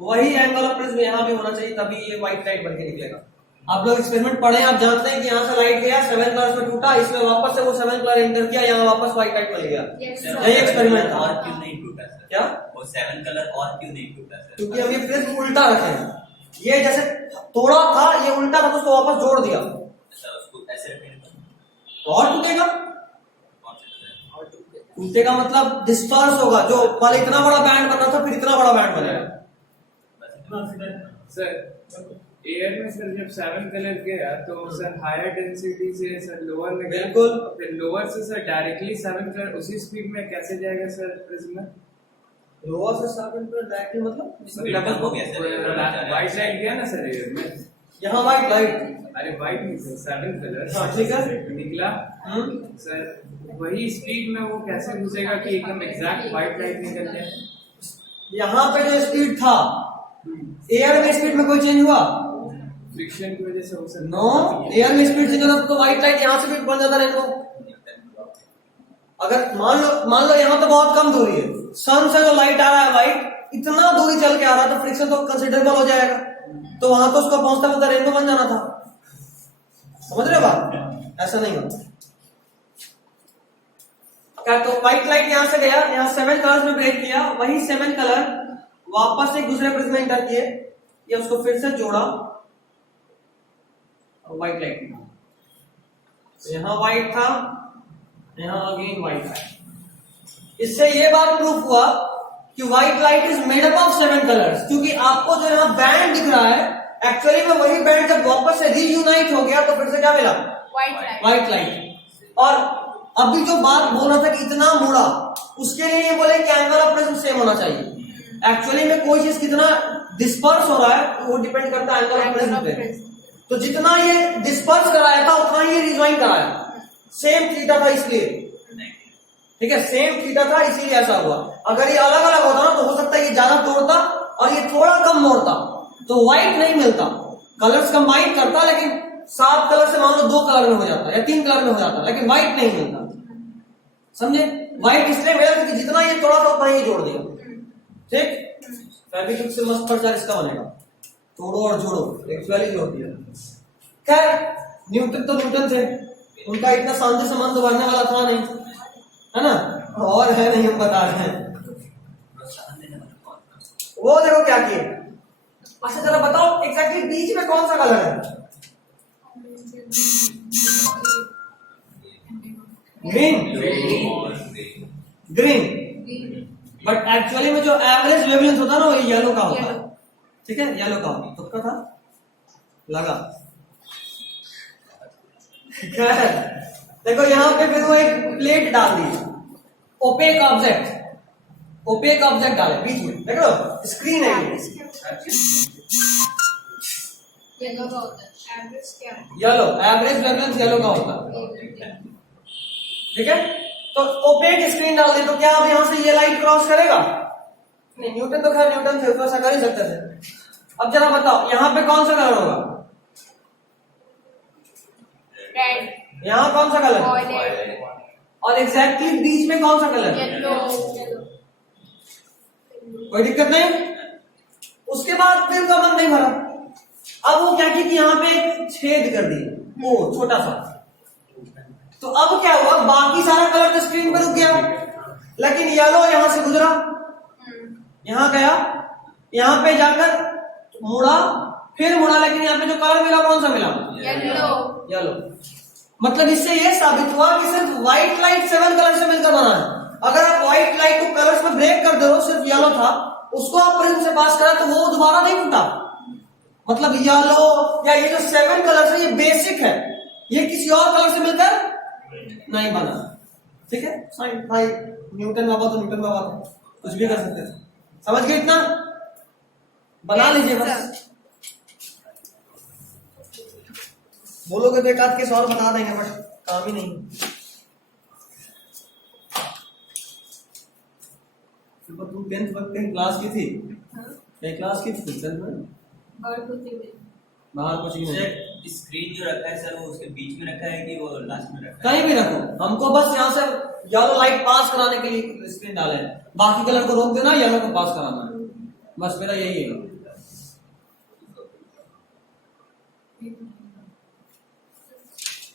वही एंगल ऑफ प्रिज्म यहाँ भी होना चाहिए, तभी ये व्हाइट लाइट बन के निकलेगा। आप लोग एक्सपेरिमेंट पढ़े, आप जानते हैं कि यहाँ से लाइट गया 7 कलर में टूटा, इसमें वापस से वो 7 कलर एंटर किया, यहाँ वापस व्हाइट लाइट मिल गया। Yes, sir. यही एक्सपेरिमेंट था। और क्यों नहीं टूटा सर? क्या? वो 7 कलर और क्यों नहीं टूटा सर? क्योंकि हम ये प्रिज्म उल्टा रखे हैं, ये जैसे तोड़ा था ये उल्टा था, उसको वापस जोड़ दिया सर उसको ऐसे रखेंगे तो तो और टूटेगा। कौन से कलर? टूटेगा मतलब डिस्पर्स होगा, जो पहले इतना बड़ा बैंड बना था फिर इतना बड़ा बैंड बनेगा। सर एयर में सर जब 7 कलर गया तो सर हायर डेंसिटी से सर लोअर में गया, बिल्कुल। फिर लोअर से सर डायरेक्टली 7 कलर उसी स्पीड में कैसे जाएगा सर प्रिज्म में? लोअर से 7 पर डायरेक्टली मतलब Split हो गया सर, ये वाला जा रहा है। व्हाइट लाइट गया ना सर एयर में, यहाँ व्हाइट लाइट। अरे व्हाइट नहीं सर 7 कलर हाँ, ठीक है। निकला सर, वही स्पीड में वो कैसे घुसेगा कि एकदम एग्जैक्ट व्हाइट लाइट निकल जाए? यहाँ पे जो स्पीड था एयर में स्पीड में कोई चेंज हुआ? फ्रिक्शन की वजह से हो सकता नो, एयर में स्पीड चेंज होता तो व्हाइट लाइट यहाँ से भी बन जाता रेनबो। अगर मान लो यहाँ तो बहुत कम दूरी है, सन से जो लाइट आ रहा है व्हाइट इतना दूरी चल के आ रहा है तो फ्रिक्शन तो कंसिडरेबल हो जाएगा, तो वहां तो उसको पहुंचता पहुंचता रेनबो बन जाना था। समझ रहे हो बात? ऐसा नहीं होता क्या? तो व्हाइट लाइट यहाँ से गया, यहाँ 7 कलर्स में ब्रेक किया, वही 7 कलर वापस एक दूसरे प्रिज्म में एंटर किए, ये उसको फिर से जोड़ा और व्हाइट लाइट। यहाँ व्हाइट था, यहाँ अगेन व्हाइट है। इससे ये बात प्रूफ हुआ कि white light is made up of 7 colours, क्योंकि आपको जो यहाँ बैंड दिख रहा है एक्चुअली में वही बैंड जब वापस से रीयूनाइट हो गया तो फिर से क्या मिला? White light. और अभी जो बात बोल रहा था कि इतना मुड़ा, उसके लिए ये बोले कि एंगल ऑफ प्रिज्म सेम होना चाहिए। एक्चुअली में कोई चीज कितना डिस्पर्स हो रहा है वो डिपेंड करता है एंगल ऑफ प्रिज्म पे। तो जितना ये डिस्पर्स कराया था उतना ही रिज्वाइन कराया, सेम थीटा था इसलिए, ठीक है, सेम थीटा था इसीलिए ऐसा हुआ। अगर ये अलग अलग होता ना तो हो सकता है ये ज्यादा तोड़ता और ये थोड़ा कम मोड़ता तो व्हाइट नहीं मिलता। कलर्स कंबाइन करता लेकिन 7 कलर से मान लो 2 कलर में हो जाता या 3 कलर में हो जाता, लेकिन व्हाइट नहीं मिलता। समझे? व्हाइट इसलिए मिला क्योंकि जितना ये तोड़ा था उतना ही जोड़ दिया। ठीक, फेविक्विक से मस्त प्रचार इसका बनेगा, तोड़ो और जोड़ो, एक्चुअली जोड़ दिया। खैर न्यूटन तो न्यूटन थे, उनका इतना शांति संबंध उभरने वाला था नहीं, है ना? और है नहीं, हम बता रहे हैं। वो देखो क्या किए। अच्छा जरा बताओ एग्जैक्टली बीच में कौन सा कलर है? ग्रीन। बट एक्चुअली में जो एवरेज वेवलेंथ होता है ना वो येलो का होता है, ठीक है, येलो का होता है। तुक्का था, लगा। खैर देखो यहाँ पे फिर वो एक प्लेट डाल दी, ओपेक ऑब्जेक्ट डाले बीच में, देख लो स्क्रीन है ये। येलो का होता है, एवरेज क्या है? येलो, एवरेज वेवलेंथ येलो का होता है, ठीक है। तो ओपेक स्क्रीन डाल दी तो क्या अब यहां से ये लाइट क्रॉस करेगा? नहीं, न्यूटन तो खैर न्यूटन थे तो ऐसा कर ही सकते थे। अब जरा बताओ यहाँ पे कौन सा कलर होगा? रेड। यहाँ कौन सा कलर? वायलेट। और एग्जैक्टली बीच में कौन सा कलर? येलो। कोई दिक्कत नहीं। उसके बाद फिर का मन नहीं भरा, अब वो क्या कि यहाँ पे एक छेद कर दी, वो छोटा सा। तो अब क्या हुआ, बाकी सारा कलर तो स्क्रीन पर रुक गया, लेकिन येलो यहां से गुजरा, यहाँ गया, यहाँ पे जाकर मुड़ा, फिर मुड़ा, लेकिन यहाँ पे जो कलर मिला कौन सा मिला? येलो। येलो। मतलब इससे ये साबित हुआ कि सिर्फ व्हाइट लाइट 7 कलर से मिलकर बना है। अगर आप व्हाइट लाइट को कलर्स में ब्रेक कर दो, सिर्फ येलो था, उसको आप प्रिज्म से पास करा तो वो दोबारा नहीं फूटा। मतलब येलो या ये जो 7 कलर्स है ये बेसिक है, ये किसी और कलर से मिलकर नहीं बना। ठीक है साइन भाई, न्यूटन बाबा तो न्यूटन बाबा थे, कुछ भी कर सकते थे। समझ गए इतना? बना लीजिए बस। बोलोगे तो एक आध केस और बता देंगे, बट काम ही नहीं। तुम 10th वक्त कहीं क्लास की थी? कहीं क्लास की थी 10th में? और कुछ नहीं। बाहर कुछ नहीं। सर स्क्रीन जो रखा है सर वो उसके बीच में रखा है कि वो लास्ट में रखा है? कहीं भी रखो, हमको बस यहाँ से येलो लाइट पास कराने के लिए स्क्रीन डाले हैं, बाकी कलर को रोक देना, येलो को पास कराना है, बस मेरा यही है।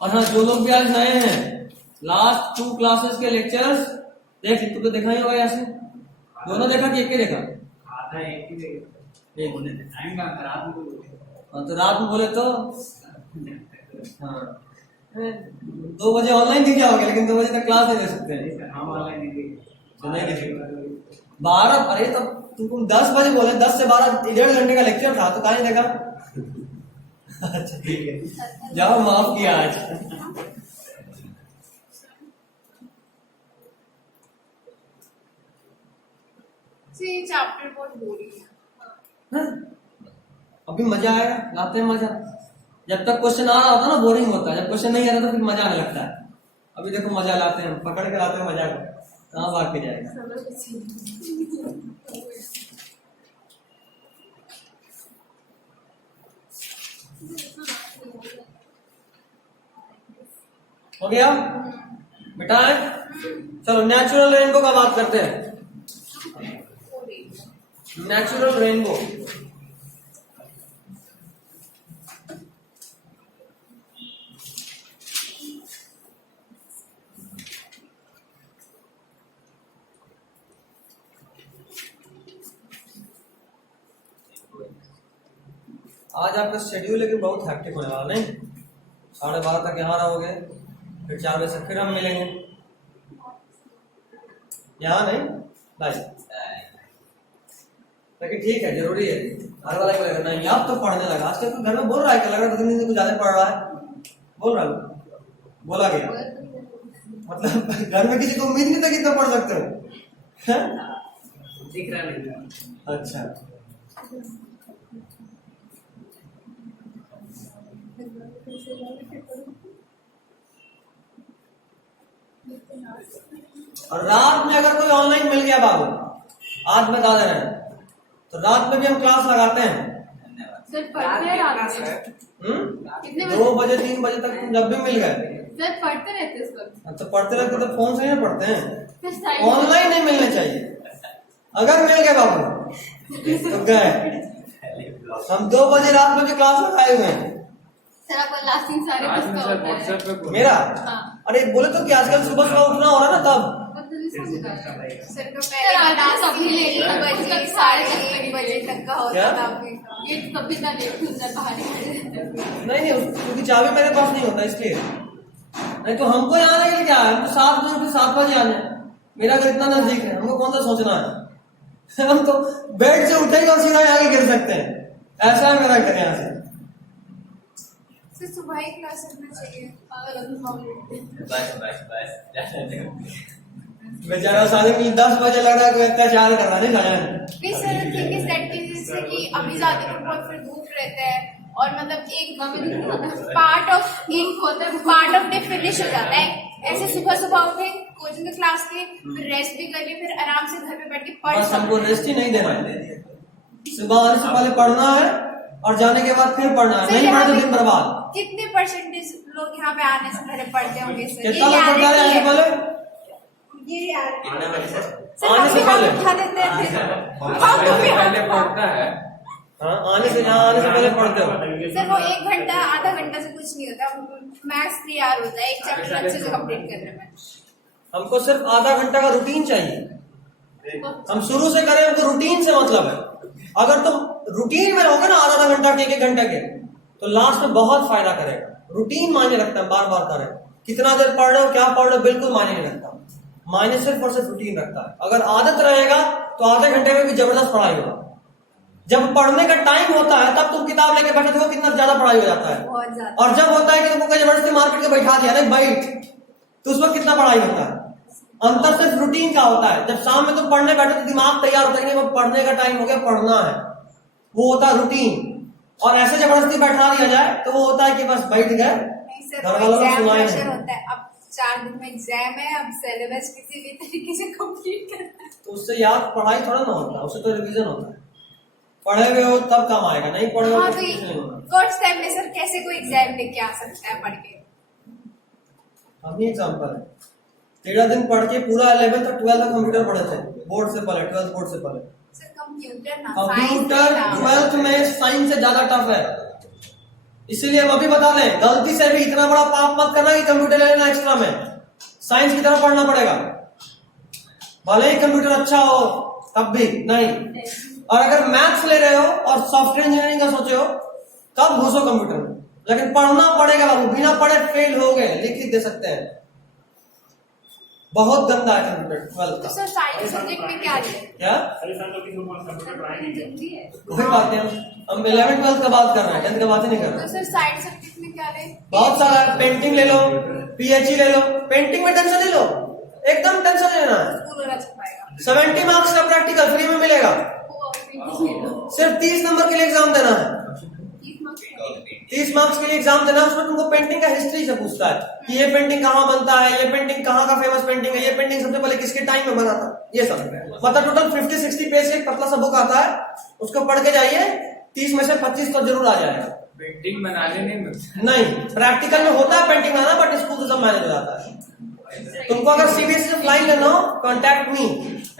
और हाँ, जो लोग भी आज नए हैं, लास्ट 2 क्लासेस के लेक्चर्स देख, तुमको देखा ही होगा यहाँ से, दोनों देखा कि एक ही देखा? आधा एक ही देगा, एक। टाइम का रात में बोले। हाँ, तो रात में बोले तो हाँ 2 बजे ऑनलाइन दिख जाओगे, लेकिन 2 बजे तक क्लास नहीं दे सकते हैं। हम ऑनलाइन नहीं देंगे। तो नहीं देखेंगे 12, अरे तो तुम 10 बजे बोले, 10 से 12 1.5 घंटे का लेक्चर था, तो कहाँ नहीं देखा? अच्छा ठीक है, जाओ माफ किया आज। ये चैप्टर बहुत बोरिंग है। हाँ? अभी मजा आएगा, लाते हैं मजा। जब तक क्वेश्चन आ रहा होता है ना बोरिंग होता है, जब क्वेश्चन नहीं आ रहा तो फिर मजा आने लगता है। अभी देखो मजा लाते हैं, पकड़ के लाते हैं मजा को, कहाँ भाग के जाएगा। हो गया बेटा? चलो नेचुरल रेनबो का बात करते हैं। नेचुरल रेनबो, आज आपका शेड्यूल लेकिन बहुत हैक्टिक होने वाला नहीं? 12:30 तक यहाँ रहोगे, फिर 4 बजे से फिर हम मिलेंगे। यहाँ नहीं भाई, लेकिन ठीक है, जरूरी है। हर वाला को लगना नहीं, अब तो पढ़ने लगा। आजकल तो घर में बोल रहा है, लग रहा है 2 दिन से कुछ ज्यादा पढ़ रहा है, बोल रहा है, बोला गया। मतलब घर में किसी को उम्मीद नहीं था कि इतना पढ़ सकते हो। दिख रहा नहीं। अच्छा, और रात में अगर कोई ऑनलाइन मिल गया बाबू, आज बता दे रहे हैं, तो रात में भी हम क्लास लगाते हैं। सर पढ़ते हैं रात में? कितने 2 बजे 3 बजे तक तुम जब भी मिल गए। सर पढ़ते रहते इस वक्त? तो पढ़ते रहते तो फोन से नहीं पढ़ते हैं, फिर साइड ऑनलाइन नहीं मिलने चाहिए। अगर मिल गए बाबू तो गए। हम 2 बजे रात में भी क्लास लगाए हुए हैं। सर आपका लास्टिंग सारे आज में किसका सर होता है? व्हाट्सएप पे बोल- मेरा हाँ। अरे बोले तो कि आजकल सुबह सुबह उठना हो रहा है ना, तब सर तो पहले का लास्टिंग 1 बजे 1:30 बजे तक का होता क्या? था आपका। ये कभी ना लेट होता बाहर निकल। नहीं क्योंकि चाबी मेरे पास नहीं होता इसलिए। नहीं तो हमको यहाँ आने के लिए क्या है, हमको 7 बजे फिर 7 बजे आना है। मेरा घर इतना नजदीक है, हमको कौन सा सोचना है। हम तो बेड से उठेंगे और सीधा आगे गिर सकते हैं, ऐसा है मेरा घर यहाँ से। सर सुबह ही क्लास रखना चाहिए। बस बेचारा साले की 10 बजे लग रहा है, कोई अत्याचार कर रहा है जान। नहीं सर थिंग इज दैट जैसे कि अभी ज्यादा लोग बहुत फिर धूप रहता है और मतलब एक पार्ट ऑफ डे फिनिश हो जाता है। ऐसे सुबह सुबह उठे, कोचिंग क्लास के, फिर रेस्ट भी कर लिए, फिर आराम से घर पे बैठ के पढ़ बस हमको रेस्ट ही नहीं देना है। सुबह आने से पहले पढ़ना है और जाने के बाद फिर पढ़ना है, नहीं पढ़े तो दिन बर्बाद। कितने परसेंटेज लोग यहाँ पे आने से पहले पढ़ते होंगे सर? कितना लोग पढ़ता है आने से पहले? ये कितने बजे सर? आने से पहले उठा देते हैं फिर। पहले पढ़ता है। हाँ, आने से पहले पढ़ते हो। सर वो 1 घंटा आधा घंटा से कुछ नहीं होता, मैथ्स तैयार होता है, एक चैप्टर अच्छे से कंप्लीट करने में। हमको सिर्फ आधा घंटा का रूटीन चाहिए, हम शुरू से करें, हमको रूटीन से मतलब है। अगर तुम रूटीन में रहोगे ना आधा घंटा के, 1 घंटे के, तो लास्ट में बहुत फायदा करेगा। रूटीन मायने रखता है, बार बार करें, कितना देर पढ़ रहे हो, क्या पढ़ रहे हो, बिल्कुल मायने नहीं रखता। मायने सिर्फ और सिर्फ रूटीन रखता है। अगर आदत रहेगा तो आधे घंटे में भी जबरदस्त पढ़ाई होगा। जब पढ़ने का टाइम होता है तब तुम किताब लेके बैठे हो, कितना ज्यादा पढ़ाई हो जाता है। बहुत ज्यादा। और जब होता है कि तुमको कोई जबरदस्ती मार्केट के बैठा दिया ना, बैठ, तो उस वक्त कितना पढ़ाई होता है। अंतर सिर्फ रूटीन का होता है। जब शाम में तुम पढ़ने बैठे तो दिमाग तैयार होता है कि पढ़ने का टाइम हो गया, पढ़ना है, वो होता है रूटीन। और ऐसे जबरदस्ती बैठा दिया जाए तो वो होता है कि बस बैठ गए, नहीं सर, घर वालों को एग्जाम सुनाए प्रेशर नहीं। होता है। अब 4 दिन में एग्जाम है, अब सिलेबस किसी भी तरीके से कंप्लीट करना है। तो उससे याद पढ़ाई थोड़ा ना होता है, उससे तो रिवीजन होता है। पढ़े हुए हो तब काम आएगा, नहीं पढ़े हो हाँ, तो तो कुछ नहीं होगा। फर्स्ट टाइम में सर कैसे कोई एग्जाम लेके आ सकता है पढ़ के? हम ही एग्जाम्पल है, 13 दिन पढ़ के पूरा 11th और 12th कंप्यूटर पढ़े थे, बोर्ड से पहले, 12th बोर्ड से पहले। सर कंप्यूटर ना, कंप्यूटर 12th में साइंस से ज्यादा टफ है। इसीलिए हम अभी बता दें, गलती से भी इतना बड़ा पाप मत करना कि कंप्यूटर ले लेना एक्स्ट्रा में। साइंस की तरफ पढ़ना पड़ेगा, भले ही कंप्यूटर अच्छा हो तब भी नहीं। और अगर मैथ्स ले रहे हो और सॉफ्टवेयर इंजीनियरिंग का सोचे हो तब घुसो कंप्यूटर में, लेकिन पढ़ना पड़ेगा बाबू, बिना पढ़े फेल हो गए, लिख दे सकते हैं। बहुत गंदा है कंप्यूटर 12th तो का। सर साइंस सब्जेक्ट में क्या ले? क्या सभी सालों की कंप्यूटर पढ़ाई नहीं है। कोई बात नहीं, हम 11th 12th का बात कर रहे हैं, 10th का बात ही नहीं कर तो रहे। सर साइंस सब्जेक्ट में क्या ले? बहुत सारा है, पेंटिंग ले लो, पीएचई ले लो। पेंटिंग में टेंशन ले लो, एकदम टेंशन नहीं लेना है। स्कूल वाला छपाएगा। 70 मार्क्स का प्रैक्टिकल फ्री में मिलेगा, सिर्फ 30 नंबर के लिए एग्जाम देना है। 30 मार्क्स के लिए एग्जाम देना, उसमें तुमको पेंटिंग का हिस्ट्री से पूछता है कि ये पेंटिंग कहाँ बनता है, ये पेंटिंग कहाँ का फेमस पेंटिंग है, ये पेंटिंग सबसे पहले किसके टाइम में बना था, ये सब। मतलब टोटल 50-60 पेज का एक पतला सा बुक आता है, उसको पढ़ के जाइए, 30 में से 25 तो जरूर आ जाएगा। पेंटिंग बनाने नहीं मिलता। नहीं, प्रैक्टिकल में होता है पेंटिंग बनाना, बट स्कूल से सब मैनेज हो जाता है। तुमको अगर सीबीएसई से फ्लाइंग लेना हो, कॉन्टैक्ट मी।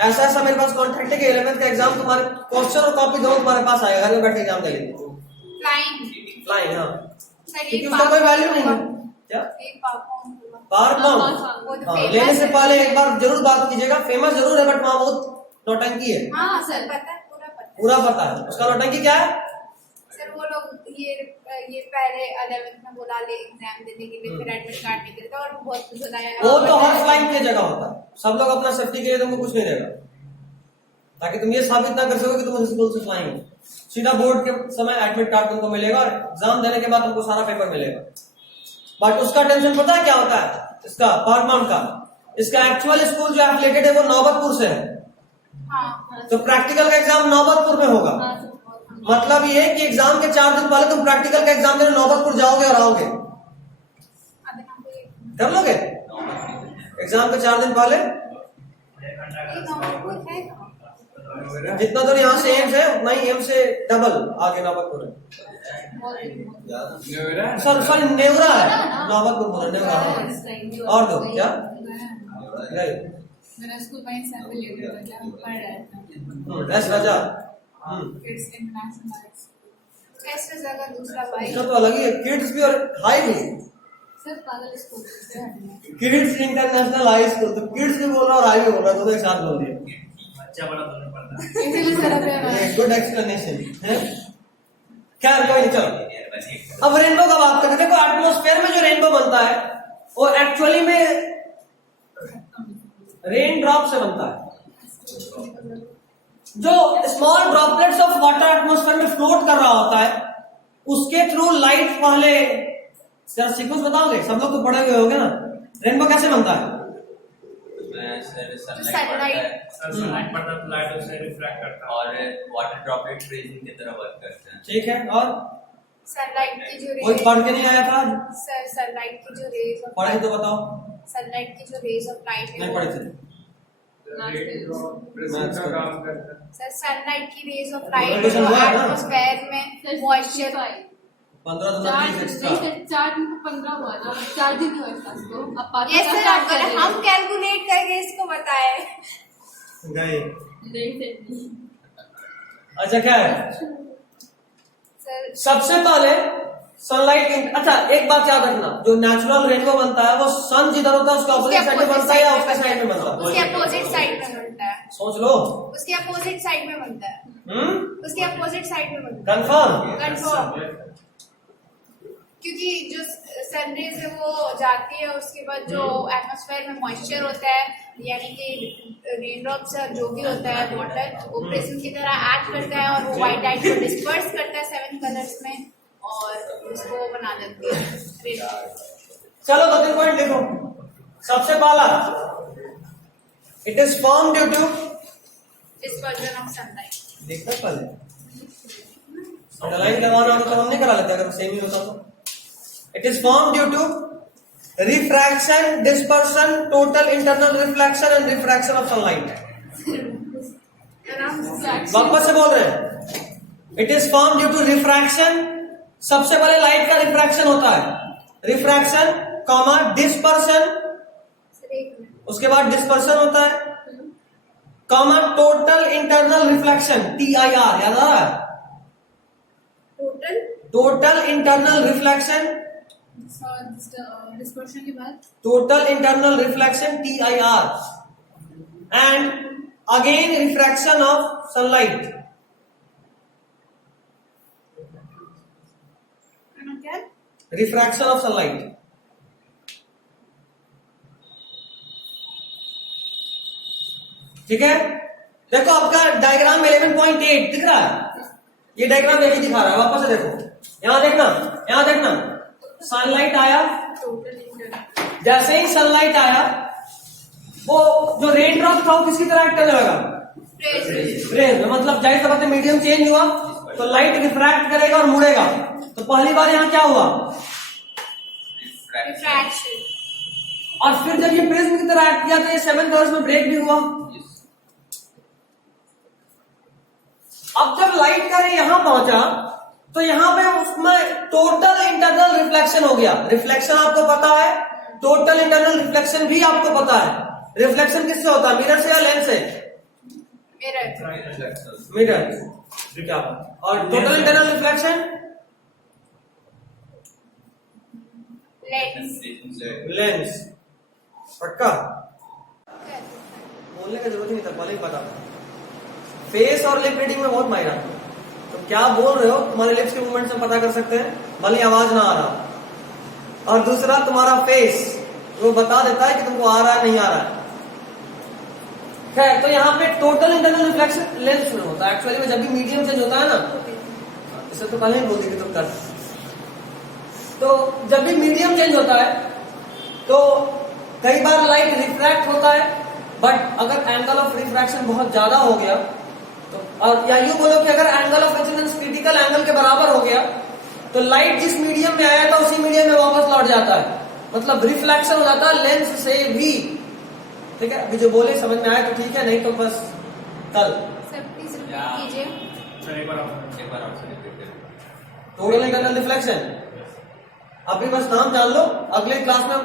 ऐसा ऐसा मेरे पास कॉन्टैक्ट है कि 11th का एग्जाम तुम्हारे क्वेश्चन और कॉपी दोनों तुम्हारे पास आएगा, घर में बैठ के एग्जाम दे लेंगे। फ्लाइंग, हाँ, सर क्योंकि उसका कोई वैल्यू नहीं है। क्या पावर पॉइंट? हाँ, लेने से पहले एक बार जरूर बात कीजिएगा। फेमस जरूर है, बट वहाँ बहुत नौटंकी है। हाँ सर, पता है, पूरा पता है उसका नौटंकी क्या है। सर वो लोग ये पहले 11th में बुला ले एग्जाम देने के लिए, फिर एडमिट कार्ड नहीं देते, और बहुत कुछ होता है। वो तो हर फ्लाइंग की जगह होता है, सब लोग अपना सेफ्टी के लिए तुमको कुछ नहीं देगा, ताकि तुम ये साबित ना कर सको कि तुम स्कूल से फ्लाइंग हो। सीधा बोर्ड के समय एडमिट कार्ड तुमको मिलेगा, और एग्जाम देने के बाद तुमको सारा पेपर मिलेगा। बट उसका टेंशन पता है क्या होता है इसका, पावर पॉइंट का? इसका एक्चुअल स्कूल जो एफिलिएटेड है वो नौबतपुर से है, हाँ, तो प्रैक्टिकल का एग्जाम नौबतपुर में होगा। मतलब ये कि एग्जाम के 4 दिन पहले तुम प्रैक्टिकल का एग्जाम देने नौबतपुर जाओगे और आओगे। कर लोगे एग्जाम के 4 दिन पहले? जितना तो यहाँ से एम्स है उतना ही एम्स से डबल आगे नौबतपुर है। सॉरी नेवरा है, नौबतपुर बोला, नेवरा है। और दो क्या मेरा स्कूल में पढ़ रहा था। एस राजा, किड्स इंटरनेशनल एस राजा का दूसरा भाई। इसका तो अलग ही है, किड्स भी और हाई भी। सर पागल स्कूल से हटना। किड्स इंटरनेशनल हाई स्कूल, तो किड्स भी बोल रहा और हाई भी बोल रहा, दोनों एक साथ बोल दिए। अच्छा बड़ा दोनों पढ़ता है। इसीलिए सर अभी गुड एक्सप्लेनेशन है। क्या कोई नहीं, चलो अब रेनबो का बात करते हैं। देखो एटमॉस्फेयर में जो रेनबो बनता है वो एक्चुअली में रेन ड्रॉप से बनता है। जो small droplets of water atmosphere में फ्लोट कर रहा होता है, उसके थ्रू लाइट पहले, जरा सीक्वेंस बताओगे? सब लोग तो पढ़े हुए होंगे ना। रेनबो कैसे बनता है? सनलाइट पड़ता है तो लाइट उससे रिफ्रैक्ट करता है और वाटर ड्रॉपलेट फ्रीजिंग की तरह वर्क करते हैं। ठीक है, और सनलाइट की जो कोई रेज, पढ़ के नहीं आया था? सर सनलाइट की जो रेज ऑफ, पढ़े तो बताओ। सनलाइट की जो रेज ऑफ लाइट है, नहीं पढ़े थे? का काम करता है। सर सनलाइट की रेज ऑफ लाइट Graduation जो हुआ है ना? एटमॉस्फेयर में मॉइस्चर 15 दिन एक्स्ट्रा। 4 दिन को 15 हुआ था, 4 दिन हुआ था तो अब 5 ये सर आपको हम कैलकुलेट करके इसको बताए। गए। नहीं। अच्छा क्या है? सर सबसे सनलाइट, अच्छा एक बात याद रखना, जो नेचुरल रेनबो बनता है वो सन जिधर होता है उसके अपोजिट साइड में बनता है या उसके साइड में बनता है? उसके अपोजिट साइड में बनता है। सोच लो। उसके अपोजिट साइड में बनता है। उसके अपोजिट साइड में बनता है। कंफर्म? कंफर्म। क्योंकि जो सनरेज है वो जाती है, उसके बाद जो एटमॉस्फेयर में मॉइस्चर होता है, यानी कि रेन ड्रॉप्स जो भी होता है वाटर, वो प्रिज्म की तरह एक्ट करता है और वो व्हाइट लाइट को डिस्पर्स करता है 7 कलर्स में और उसको बना देती है। चलो 2-3 पॉइंट देखो। सबसे पहला, it is form due to dispersion of sunlight. देखना पहले अंडरलाइन करवाना होता तो हम नहीं करा लेते अगर सेम ही होता तो। It is form due to refraction, dispersion, total internal reflection and refraction of sunlight. वापस से बोल रहे हैं, it is form due to refraction, सबसे पहले लाइट का रिफ्रैक्शन होता है, रिफ्रैक्शन कॉमा डिस्पर्शन, उसके बाद डिस्पर्शन होता है comma total internal reflection TIR, याद आ रहा है? टोटल इंटरनल रिफ्लेक्शन, डिस्पर्शन के बाद total internal reflection TIR and again refraction of sunlight. Refraction of sunlight. ठीक है, देखो आपका डायग्राम 11.8 दिख रहा है, ये डायग्राम यही दिखा रहा है। वापस से देखो, यहां देखना, यहां देखना, सनलाइट आया, जैसे ही सनलाइट आया वो जो रेन ड्रॉप था वो किसकी तरह एक्ट करने लगा? रेज में, मतलब जाहिर सी बात है मीडियम चेंज हुआ तो लाइट रिफ्रैक्ट करेगा और मुड़ेगा। तो पहली बार यहां क्या हुआ? रिफ्रैक्शन। और फिर जब ये प्रिज्म की तरह एक्ट किया तो ये 7 कलर्स में ब्रेक भी हुआ। अब जब लाइट का रे यहां पहुंचा तो यहां पे उसमें टोटल इंटरनल रिफ्लेक्शन हो गया। रिफ्लेक्शन आपको पता है, टोटल इंटरनल रिफ्लेक्शन भी आपको पता है। रिफ्लेक्शन किससे होता है, मिरर से या लेंस से? मिरर। क्या? और टोटल इंटरनल रिफ्लेक्शन लेंस। पक्का? बोलने का जरूरत ही नहीं था, पहले ही पता था। फेस और लिप रीडिंग में बहुत माहिर है, तो क्या बोल रहे हो तुम्हारे लिप्स के मूवमेंट से पता कर सकते हैं, भले आवाज ना आ रहा। और दूसरा तुम्हारा फेस वो बता देता है कि तुमको आ रहा है नहीं आ रहा है। खैर, तो यहाँ पे टोटल इंटरनल रिफ्लेक्शन लेंस में होता है। एक्चुअली में जब भी मीडियम चेंज होता है ना, इसे तो पहले ही बोल दी कि तुम कर, तो जब भी मीडियम चेंज होता है तो कई बार लाइट रिफ्रैक्ट होता है, बट अगर एंगल ऑफ रिफ्रैक्शन बहुत ज्यादा हो गया तो, और या यूं बोलो कि अगर angle of incidence critical angle के बराबर हो गया तो लाइट जिस मीडियम में आया था उसी मीडियम में वापस लौट जाता है, मतलब रिफ्लेक्शन हो जाता है लेंस से भी। ठीक है, अभी जो बोले समझ में आया तो ठीक है, नहीं तो बस कल। सर प्लीज रिपीट कीजिए। एक बार और से रिपीट करें। टोटल इंटरनल रिफ्लेक्शन अभी बस नाम जान लो, अगले क्लास में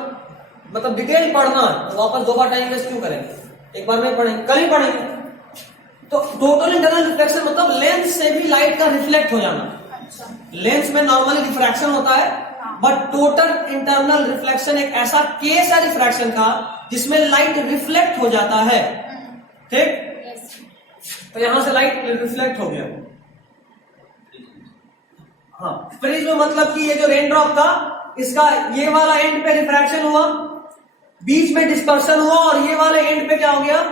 मतलब डिटेल पढ़ना है तो वापस 2 बार टाइम वेस्ट क्यों करेंगे, एक बार में पढ़ेंगे, कल ही पढ़ेंगे। तो टोटल इंटरनल रिफ्लेक्शन मतलब लेंस से भी लाइट का रिफ्लेक्ट हो जाना। लेंस में नॉर्मली रिफ्रैक्शन होता है, बट टोटल इंटरनल रिफ्लेक्शन एक ऐसा केस है रिफ्रैक्शन का जिसमें लाइट रिफ्लेक्ट हो जाता है। ठीक, तो यहां से लाइट रिफ्लेक्ट हो गया। हाँ, प्रिज्म मतलब कि ये जो रेन ड्रॉप था इसका ये वाला एंड पे रिफ्रैक्शन हुआ, बीच में डिस्पर्शन हुआ और ये वाले एंड पे क्या हो गया?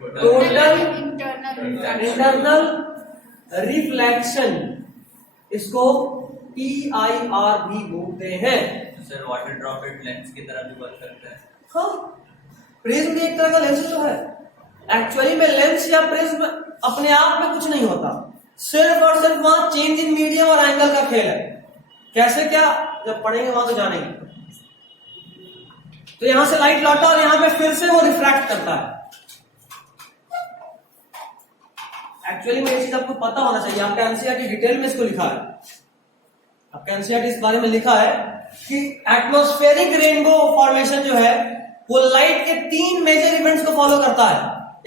Total internal reflection. इसको TIR भी बोलते हैं। सर वाटर ड्रॉपलेट लेंस की तरह भी वर्क करता है। हाँ, प्रिज्म भी एक तरह का लेंस तो है। एक्चुअली में लेंस या प्रिज्म अपने आप में कुछ नहीं होता, सिर्फ और सिर्फ वहां चेंज इन मीडियम और एंगल का खेल है। कैसे क्या, जब पढ़ेंगे वहां तो जानेंगे। तो यहां से लाइट लौटा और यहां पे फिर से वो रिफ्रैक्ट करता है। एक्चुअली में ये चीज आपको पता होना चाहिए, आपका एनसीईआरटी डिटेल में इसको लिखा है। आपका एनसीईआरटी इस बारे में लिखा है कि एटमॉस्फेरिक रेनबो फॉर्मेशन जो है वो लाइट के 3 मेजर इवेंट्स को फॉलो करता है।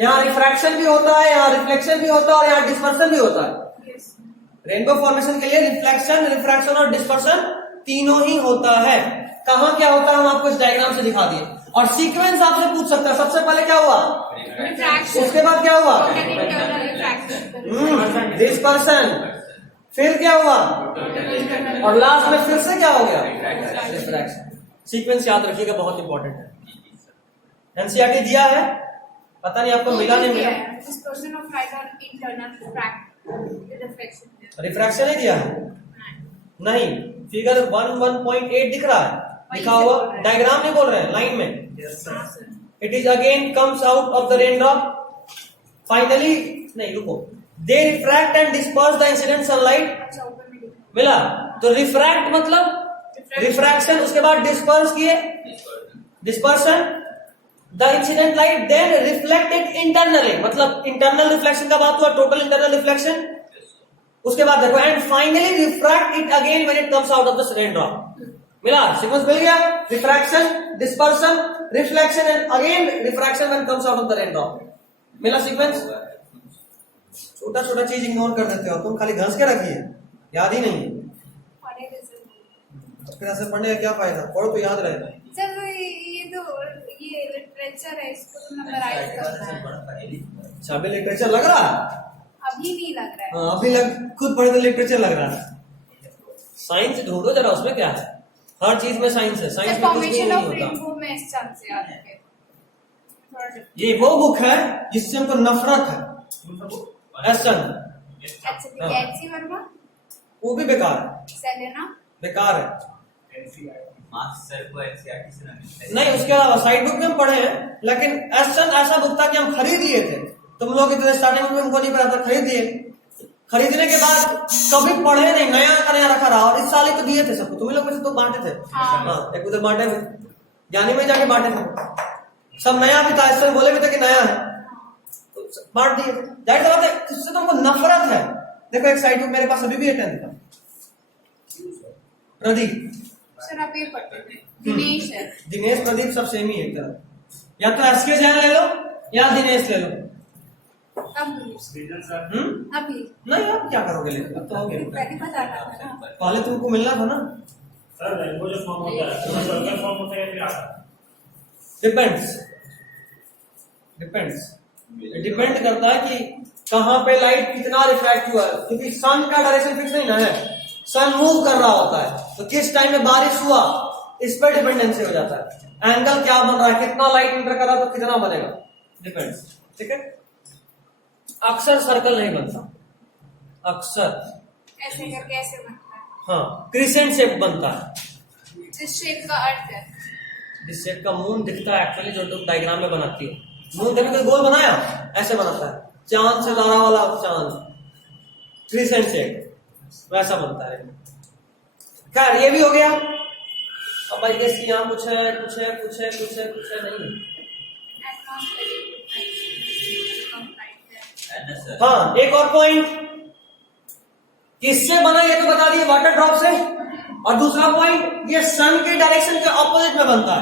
यहाँ रिफ्रैक्शन भी होता है, यहाँ रिफ्लेक्शन भी होता है और यहाँ डिस्पर्सन भी होता है। रेनबो फॉर्मेशन के लिए रिफ्लेक्शन, रिफ्रैक्शन और डिस्पर्शन तीनों ही होता है। कहाँ क्या होता है हम आपको इस डायग्राम से दिखा दिए। और सीक्वेंस आपसे पूछ सकता है, सबसे पहले क्या हुआ, रिफ्रैक्शन, उसके बाद क्या हुआ, रिफ्रैक्शन, डिस्पर्शन, फिर क्या हुआ, और लास्ट में फिर से क्या हो गया, रिफ्रैक्शन। सीक्वेंस याद रखिएगा, बहुत इंपॉर्टेंट है। एनसीईआरटी दिया है, पता नहीं आपको मिला नहीं मिला। डिस्पर्शन ऑफ लाइट और इंटरनल रिफ्रैक्शन, रिफ्रैक्शन ही दिया है नहीं, फिगर 1.8 दिख रहा है, लिखा हुआ, डायग्राम नहीं बोल रहे हैं, लाइन में। It is again comes out of the rain drop finally, नहीं रुको, they refract and disperse the incident sunlight, मिला। तो रिफ्रैक्ट मतलब रिफ्रैक्शन, उसके बाद डिस्पर्स किए, dispersion the incident light, then reflected internally, मतलब इंटरनल रिफ्लेक्शन का बात हुआ, टोटल इंटरनल रिफ्लेक्शन। उसके बाद देखो, and finally refract it again when it comes out of the rain drop. मिला, सीक्वेंस मिल गया, refraction, dispersion, reflection and again refraction when comes out of the rain drop. मिला सीक्वेंस। छोटा छोटा चीज इग्नोर कर देते हो तुम, खाली घस के रखिए, याद ही नहीं। फिर ऐसे पढ़ने का क्या फायदा, पढ़ो तो याद रहेगा। जब ये तो ये लिटरेचर है, इसको तो मेमोराइज करना है। अच्छा, अभी लिटरेचर लग रहा है, अभी नहीं लग रहा है। हाँ, अभी खुद पढ़े तो लिटरेचर लग रहा है। साइंस ढूंढो जरा, उसमें क्या है, हर चीज में साइंस है, साइंस में कुछ भी फॉर्मेशन नहीं ऑफ होता। रेनबो में इस चांस से याद है। ये वो बुक है जिससे हमको नफरत है, एसन, अच्छा, गैलेक्सी वर्मा, वो भी बेकार है, सेलेना, बेकार है। मार्क्स सर को एनसीईआरटी से ना मिलता है। नहीं, उसके अलावा साइड बुक में हम पढ़े हैं, लेकिन एसन ऐसा बुक था कि हम खरीद लिए थे, तुम लोग इतने स्टार्टिंग में हमको नहीं पता था, खरीद लिए, खरीदने के बाद कभी पढ़े नहीं, नया का नया रखा रहा। और इस साल ही तो दिए थे सबको, तुम्हें लोग में से तो बांटे थे। हाँ, एक उधर बांटे थे, ज्ञानी में जाके बांटे थे, सब नया भी था, इससे बोले भी थे कि नया है, तो बांट दिए थे। जाहिर सी बात है, इससे तुमको नफरत है। देखो एक साइड बुक मेरे पास अभी भी है 10th का, प्रदीप, सर आप ये पढ़ते थे, दिनेश है। दिनेश प्रदीप सब सेम ही है एक तरह, या तो एसके जैन ले लो या दिनेश ले लो। अभी अभी नहीं, आप क्या करोगे लेकर, अब तो हो गया। पहले बता रहा था ना। पहले तुमको मिलना था ना। सर रेनबो जो फॉर्म होता है वो सर्कल फॉर्म होता है या फिर आता डिपेंड्स, डिपेंड करता है कि कहाँ पे लाइट कितना रिफ्रैक्ट हुआ है, क्योंकि सन का डायरेक्शन फिक्स नहीं ना है, सन मूव कर रहा होता है, तो किस टाइम में बारिश हुआ इस पर डिपेंडेंसी हो जाता है। एंगल क्या बन रहा है, कितना लाइट इंटर कर रहा है तो कितना बनेगा, डिपेंड्स। ठीक है, अक्सर सर्कल नहीं बनता, अक्सर ऐसे करके ऐसे बनता है। हाँ, क्रिसेंट शेप बनता है। जिस शेप का अर्थ है, जिस शेप का मून दिखता है एक्चुअली, जो तुम डायग्राम में बनाती हो, मून कभी गोल बनाया, ऐसे बनाता है, चांद सितारा वाला चांद, क्रिसेंट शेप वैसा बनता है। खैर ये भी हो गया। अब भाई गेस यहाँ कुछ है नहीं। हाँ, एक और पॉइंट, किससे बना ये तो बता दिए, वाटर ड्रॉप से। और दूसरा पॉइंट, ये सन के डायरेक्शन के ऑपोजिट में बनता है।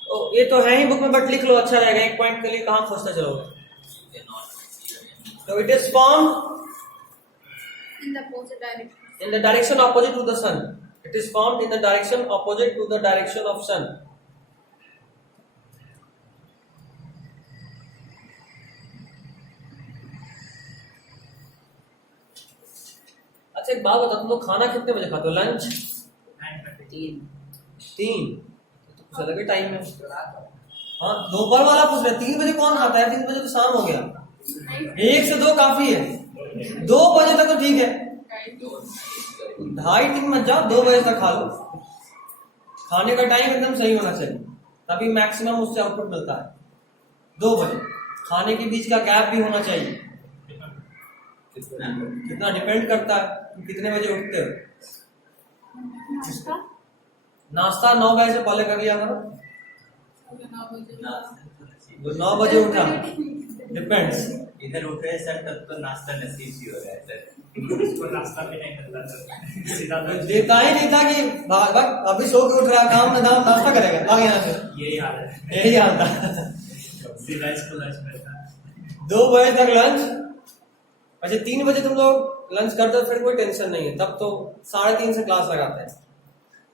तो ये तो है ही बुक में, बट लिख लो, अच्छा रहेगा, एक पॉइंट के लिए कहां खोजते चलोगे। तो it is form in the opposite direction. in the direction opposite to the sun. It is formed in the direction opposite to the direction of sun. अच्छा एक बात बताओ, तुम लोग खाना कितने बजे खाते हो, लंच? 3 तो अलग ही टाइम है। हाँ, दोपहर वाला पूछ रहे 3 बजे कौन खाता है, 3 बजे तो शाम हो गया, 1 से 2 काफी है, 2 बजे तक तो ठीक है, 2:30-3 मत जाओ, 2 बजे तक खा लो। खाने का टाइम एकदम सही होना चाहिए, तभी मैक्सिमम उससे आउटपुट मिलता है। 2 बजे खाने के बीच का गैप भी होना चाहिए। कितना डिपेंड करता है कि कितने बजे उठते हो। नाश्ता 9 बजे से पहले कर लिया करो, 9 बजे उठा, डिपेंड्स। इधर उठ रहे सर तब तो नाश्ता नसीब ही हो रहा है सर, उसको नाश्ता भी नहीं करता सर, सीधा देता ही नहीं था कि भाग अभी सो के उठ रहा, काम ना दाम, नाश्ता करेगा, भाग यहाँ से, यही हाल है, यही हाल था। सीधा इसको लंच करता है। 2 बजे तक लंच, अच्छा 3 बजे तुम लोग लंच करते हो फिर कोई टेंशन नहीं है, तब तो 3:30 से क्लास लगाते हैं।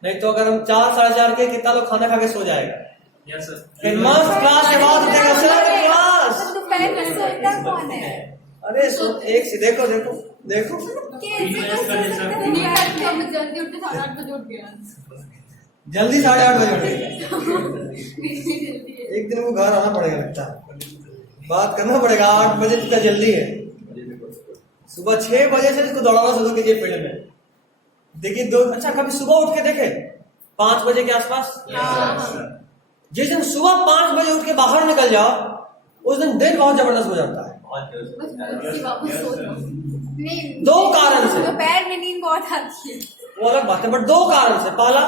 नहीं तो अगर हम 4 साढ़े 4 के कितना लोग खाना खा के सो जाएगा। Yes sir. फिर मस्त क्लास के बाद उठेगा सर क्लास। तो दोपहर में सोता कौन है? अरे सो एक सी देखो देखो देखो कैसे कोई सो सकता है? मैं जल्दी उठ के 8:30 बजे उठ गया। जल्दी 8:30 बजे उठेगा। जल्दी है। एक दिन वो घर आना पड़ेगा, लगता है बात करना पड़ेगा। 8 बजे जितना जल्दी है, सुबह 6 बजे से इसको दौड़ाना शुरू कीजिए फील्ड में। देखिए अच्छा कभी सुबह उठ के देखे 5 बजे के आसपास। जिस दिन सुबह 5 बजे उठ के बाहर निकल जाओ उस दिन दिन बहुत जबरदस्त हो जाता है। बहुत जोश बस वापस सो जाओ। नहीं, 2 कारण से। दोपहर में नींद बहुत आती है। वो अलग बात है, बट 2 कारण से। पहला,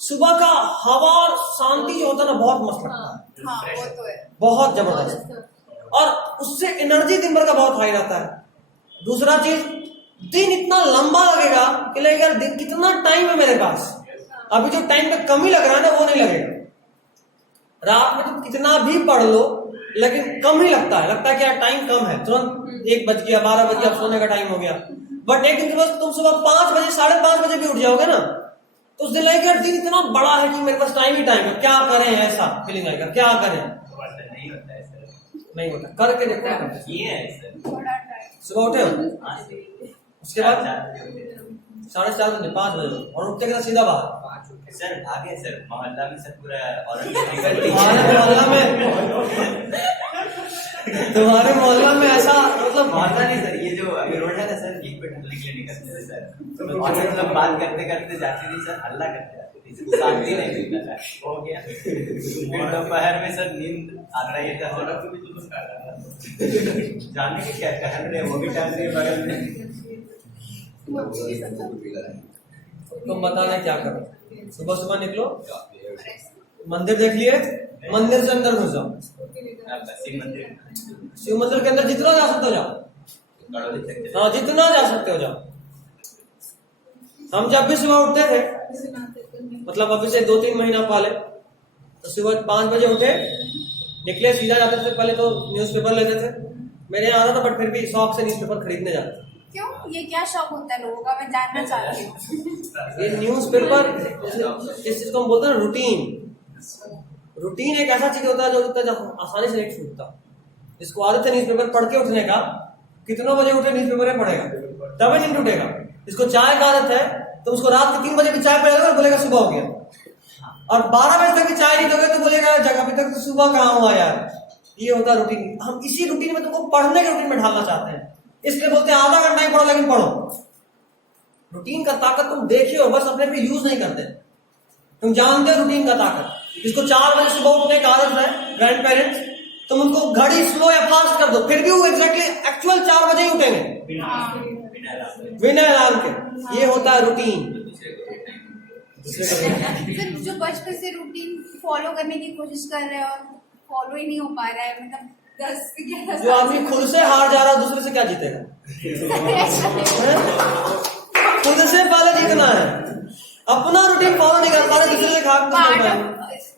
सुबह का हवा और शांति जो होता है ना, बहुत मस्त लगता है, हाँ वो तो है। बहुत जबरदस्त, और उससे एनर्जी दिन भर का बहुत हाई रहता है। दूसरा चीज, दिन इतना लंबा लगेगा कि लगेगा दिन कितना टाइम है मेरे पास। अभी जो टाइम पे कमी लग रहा है ना, वो नहीं लगेगा। रात में तुम कितना भी पढ़ लो लेकिन कम ही लगता है कि यार टाइम कम है, तुरंत 1 बज गया, 12 बज गया, सोने का टाइम हो गया। बट एक दिन तुम सुबह 5 बजे 5:30 बजे भी उठ जाओगे ना, तो उस दिन लगेगा दिन इतना बड़ा है कि मेरे पास टाइम ही टाइम है, क्या करें, ऐसा फीलिंग आएगा, क्या करें। नहीं होता है सर, नहीं होता, करके देखो। ये है सर। थोड़ा टाइम। सुबह उठे हो, हाँ, उसके बाद 4 4:30 बजे 5 बजे और उठते के सीधा बाहर। सर भागे सर, मोहल्ला में सर पूरा और तुम्हारे मोहल्ला में ऐसा मतलब मोहल्ला नहीं सर, ये जो अभी रोड है ना सर, यहीं पे ढलने के लिए निकलते थे सर। और मतलब बात करते करते जाते थे सर, हल्ला करते जाते थे, शांति नहीं मिलता था। हो गया फिर दोपहर में सर नींद आ रही है सर, जाने के क्या टहल रहे, वो भी टहल रहे बगल में। तुम बताना क्या करो। सुबह सुबह निकलो, मंदिर देख लिए, मंदिर से अंदर घुस जाओ, शिव मंदिर, शिव मंदिर के अंदर जितना जा सकते हो जाओ, हाँ जितना जा सकते हो जाओ। हम जब भी सुबह उठते थे, मतलब अभी से 2-3 महीना पहले, तो सुबह 5 बजे उठे, निकले, सीधा जाते थे। पहले तो न्यूज़पेपर लेते थे, मेरे यहाँ आता था, बट फिर भी शौक से न्यूज़पेपर खरीदने जाते। क्यों? ये क्या शौक होता है लोगों का, मैं जानना चाहती हूँ। ये न्यूज़पेपर, इस चीज को हम बोलते हैं रूटीन। रूटीन एक ऐसा चीज होता है जो आसानी से नहीं छूटता। इसको आदत है न्यूज़पेपर पढ़ के उठने का, कितनों बजे उठे न्यूज़पेपर पढ़ेगा, तभी नहीं टूटेगा। इसको चाय का आदत है, तो उसको रात के 3 बजे भी चाय पिलाओगे तो बोलेगा सुबह हो गया, और 12 बजे तक भी चाय नहीं दोगे तो बोलेगा अभी तक तो सुबह कहाँ हुआ यार। ये होता है रूटीन। हम इसी रूटीन में तुमको पढ़ने के रूटीन में ढालना चाहते हैं, इसलिए बोलते हैं आधा घंटा ही पढ़ो लेकिन पढ़ो। रूटीन का ताकत तुम देखिए हो, बस अपने पे यूज नहीं करते। तुम जानते हो रूटीन का ताकत। इसको 4 बजे सुबह उठने का आदत है ग्रैंड पेरेंट्स, तुम उनको घड़ी स्लो या फास्ट कर दो, फिर भी वो एग्जैक्टली एक्चुअल 4 बजे ही उठेंगे बिना अलार्म के। ये होता है रूटीन। सर, जो बचपन से रूटीन फॉलो करने की कोशिश कर रहे हैं और फॉलो ही नहीं हो पा रहा है, मतलब 10-11 जो आदमी खुद से हार जा रहा है, दूसरे से क्या जीतेगा? खुद से पहले जीतना है। अपना रूटीन फॉलो नहीं कर पा रहे, दूसरे से खा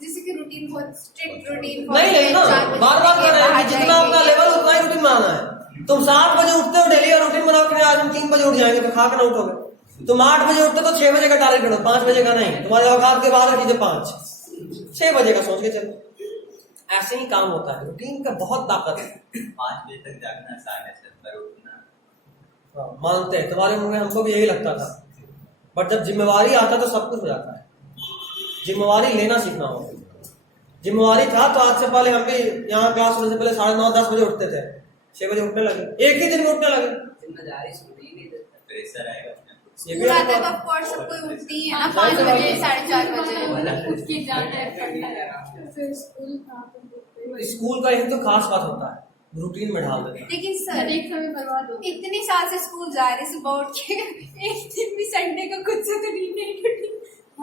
जैसे कि रूटीन बहुत स्ट्रिक्ट रूटीन नहीं लेना, बार बार कर रहे हैं। जितना अपना लेवल उतना ही रूटीन बनाना है। तुम 7 बजे उठते हो डेली और रूटीन बनाओ कि आज हम 3 बजे उठ जाएंगे, तो खा कर ना उठोगे। तुम 8 बजे उठते तो 6 बजे का टारगेट करो, 5 बजे का नहीं। तुम्हारे औकात के बाहर कीजिए 5, 6 बजे का सोच के चलो। ऐसे ही काम होता है, रूटीन का बहुत ताकत है। 5 बजे तक जागना आसान है सर, पर उठना मानते हैं तुम्हारे मुंह में, हमको भी यही लगता था, बट जब जिम्मेवारी आता तो सब कुछ हो जाता है। जिम्मेवारी लेना सीखना होगा। जिम्मेवारी था तो आज से पहले हम भी यहाँ क्लास होने से पहले 9:30-10 बजे उठते थे, 6 बजे उठने लगे, एक ही दिन में उठने लगे। प्रेशर आएगा अपने को। स्कूल आता है तो ऑफ कोर्स सब कोई उठती है ना 5 बजे 4:30 बजे। उठ के जाना है, पढ़ना है, फिर स्कूल स्कूल का यही तो खास बात होता है, रूटीन में ढाल देता है। लेकिन सर एक समय बर्बाद हो इतने साल से स्कूल जा रहे, सुबह उठ के एक दिन भी संडे को खुद से तो नींद नहीं टूटी।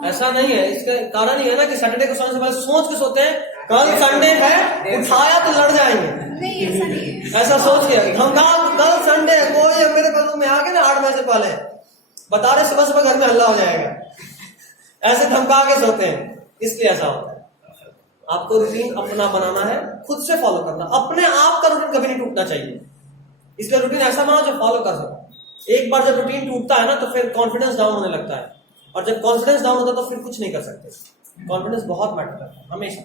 ऐसा नहीं है, इसका कारण ये है ना कि सैटरडे को सोने से पहले सोच के सोते हैं कल संडे है, उठाया तो लड़ जाएंगे। नहीं ऐसा नहीं है। ऐसा सोच के हम कल संडे है, कोई मेरे कदम में आ गए ना 8 बजे से पहले बता रहे सुबह सुबह घर में हल्ला हो जाएगा, ऐसे धमका के सोते हैं। इसलिए ऐसा होता है। आपको रूटीन अपना बनाना है, खुद से फॉलो करना। अपने आप का रूटीन कभी नहीं टूटना चाहिए, इसलिए रूटीन ऐसा बनाओ जो फॉलो कर सको। एक बार जब रूटीन टूटता है ना तो फिर कॉन्फिडेंस डाउन होने लगता है, और जब कॉन्फिडेंस डाउन होता है तो फिर कुछ नहीं कर सकते। कॉन्फिडेंस बहुत मैटर करता है हमेशा।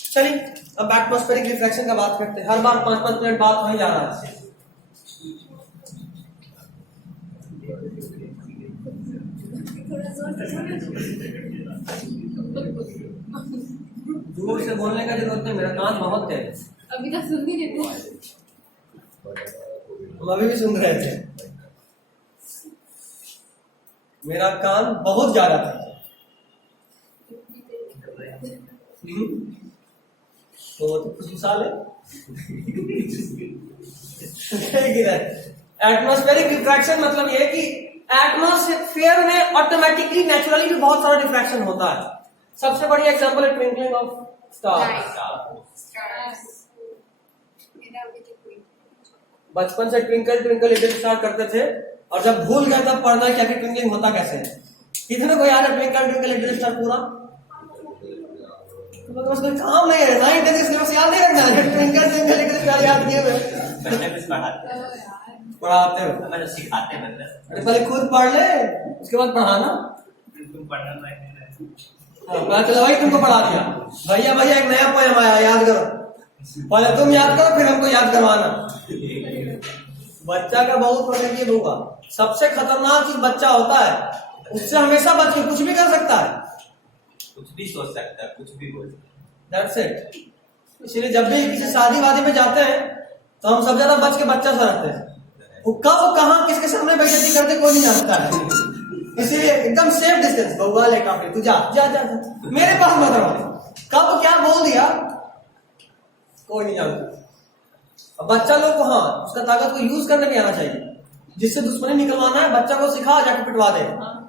चलिए अब एटमॉस्फेरिक रिफ्लेक्शन का बात करते हैं। हर बार 5-5 मिनट बात हो ही जा रहा है। दूर से बोलने का जरूरत नहीं, मेरा कान बहुत तेज है। अभी तक सुन नहीं रहे थे। हम अभी भी सुन रहे थे, मेरा कान बहुत ज्यादा था। तो कुछ मिसाल है एटमॉस्फेरिक रिफ्रैक्शन मतलब ये कि एटमॉस्फेयर में ऑटोमेटिकली नेचुरली भी बहुत सारा रिफ्रैक्शन होता है। सबसे बढ़िया एग्जांपल है ट्विंकलिंग ऑफ स्टार। बचपन से ट्विंकल ट्विंकल लिटिल स्टार करते थे, और जब भूल गए तब पढ़ना क्या कि ट्विंकलिंग होता कैसे है। कितने को याद है ट्विंकल ट्विंकल लिटिल स्टार पूरा? तो बस कोई काम नहीं है, 9th 10th सिलेबस याद नहीं रखना है। ट्विंकल ट्विंकल लिटिल स्टार याद किए हुए बच्चे कुछ पढ़ाते हो, मतलब सिखाते हैं मतलब। अरे पहले खुद पढ़ ले उसके बाद पढ़ाना। तुम पढ़ना नहीं पता चला भाई तुमको पढ़ा दिया, भैया भैया एक नया पोएम आया याद करो, पहले तुम याद करो फिर हमको याद करवाना। बच्चा का बहुत पढ़ने की होगा। सबसे खतरनाक चीज बच्चा होता है, उससे हमेशा बच के कुछ भी कर सकता है, कुछ भी सोच सकता है, कुछ भी बोल सकता है। That's it. इसलिए जब भी किसी शादी वादी में जाते हैं तो हम सब ज्यादा बच के बच्चा से रहते हैं। वो कब कहाँ किसके सामने बेइज्जती करते कोई नहीं जानता है, इसीलिए एकदम सेफ डिस्टेंस। बउआ ले काफी तू जा जा जा, मेरे पास मत रहो। कब क्या बोल दिया कोई नहीं जानता। अब बच्चा लोग को हाँ उसका ताकत को यूज करने भी आना चाहिए। जिससे दुश्मनी निकलवाना है बच्चा को सिखा, जाके पिटवा दे,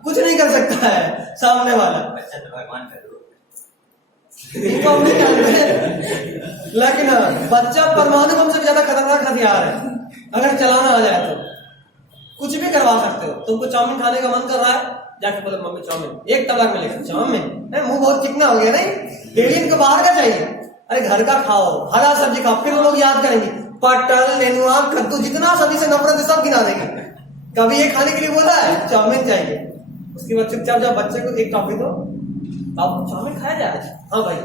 कुछ नहीं कर सकता है सामने वाला। बच्चा तो भगवान का रूप इनको हम नहीं जानते, लेकिन बच्चा परमाणु बम से ज्यादा खतरनाक हथियार है। अगर चलाना आ जाए तो कुछ भी करवा सकते हो। तुमको चाउमीन खाने का मन कर रहा है, जाके बोले मम्मी चाउमीन, एक तलाक में लेकर चाउमीन, मुंह बहुत चिकना हो गया नहीं, डेली इनको बाहर का चाहिए। अरे घर का खाओ, हरा सब्जी खाओ, फिर वो लोग याद करेंगे पटल नेनुआ कद्दू, जितना सब्जी से नफरत है सब गिना देंगे। कभी ये खाने के लिए बोला है चाउमीन चाहिए, उसके बाद चुपचाप जब बच्चे को एक टॉफी दो, अब चाउमीन खाया जाए, हाँ भाई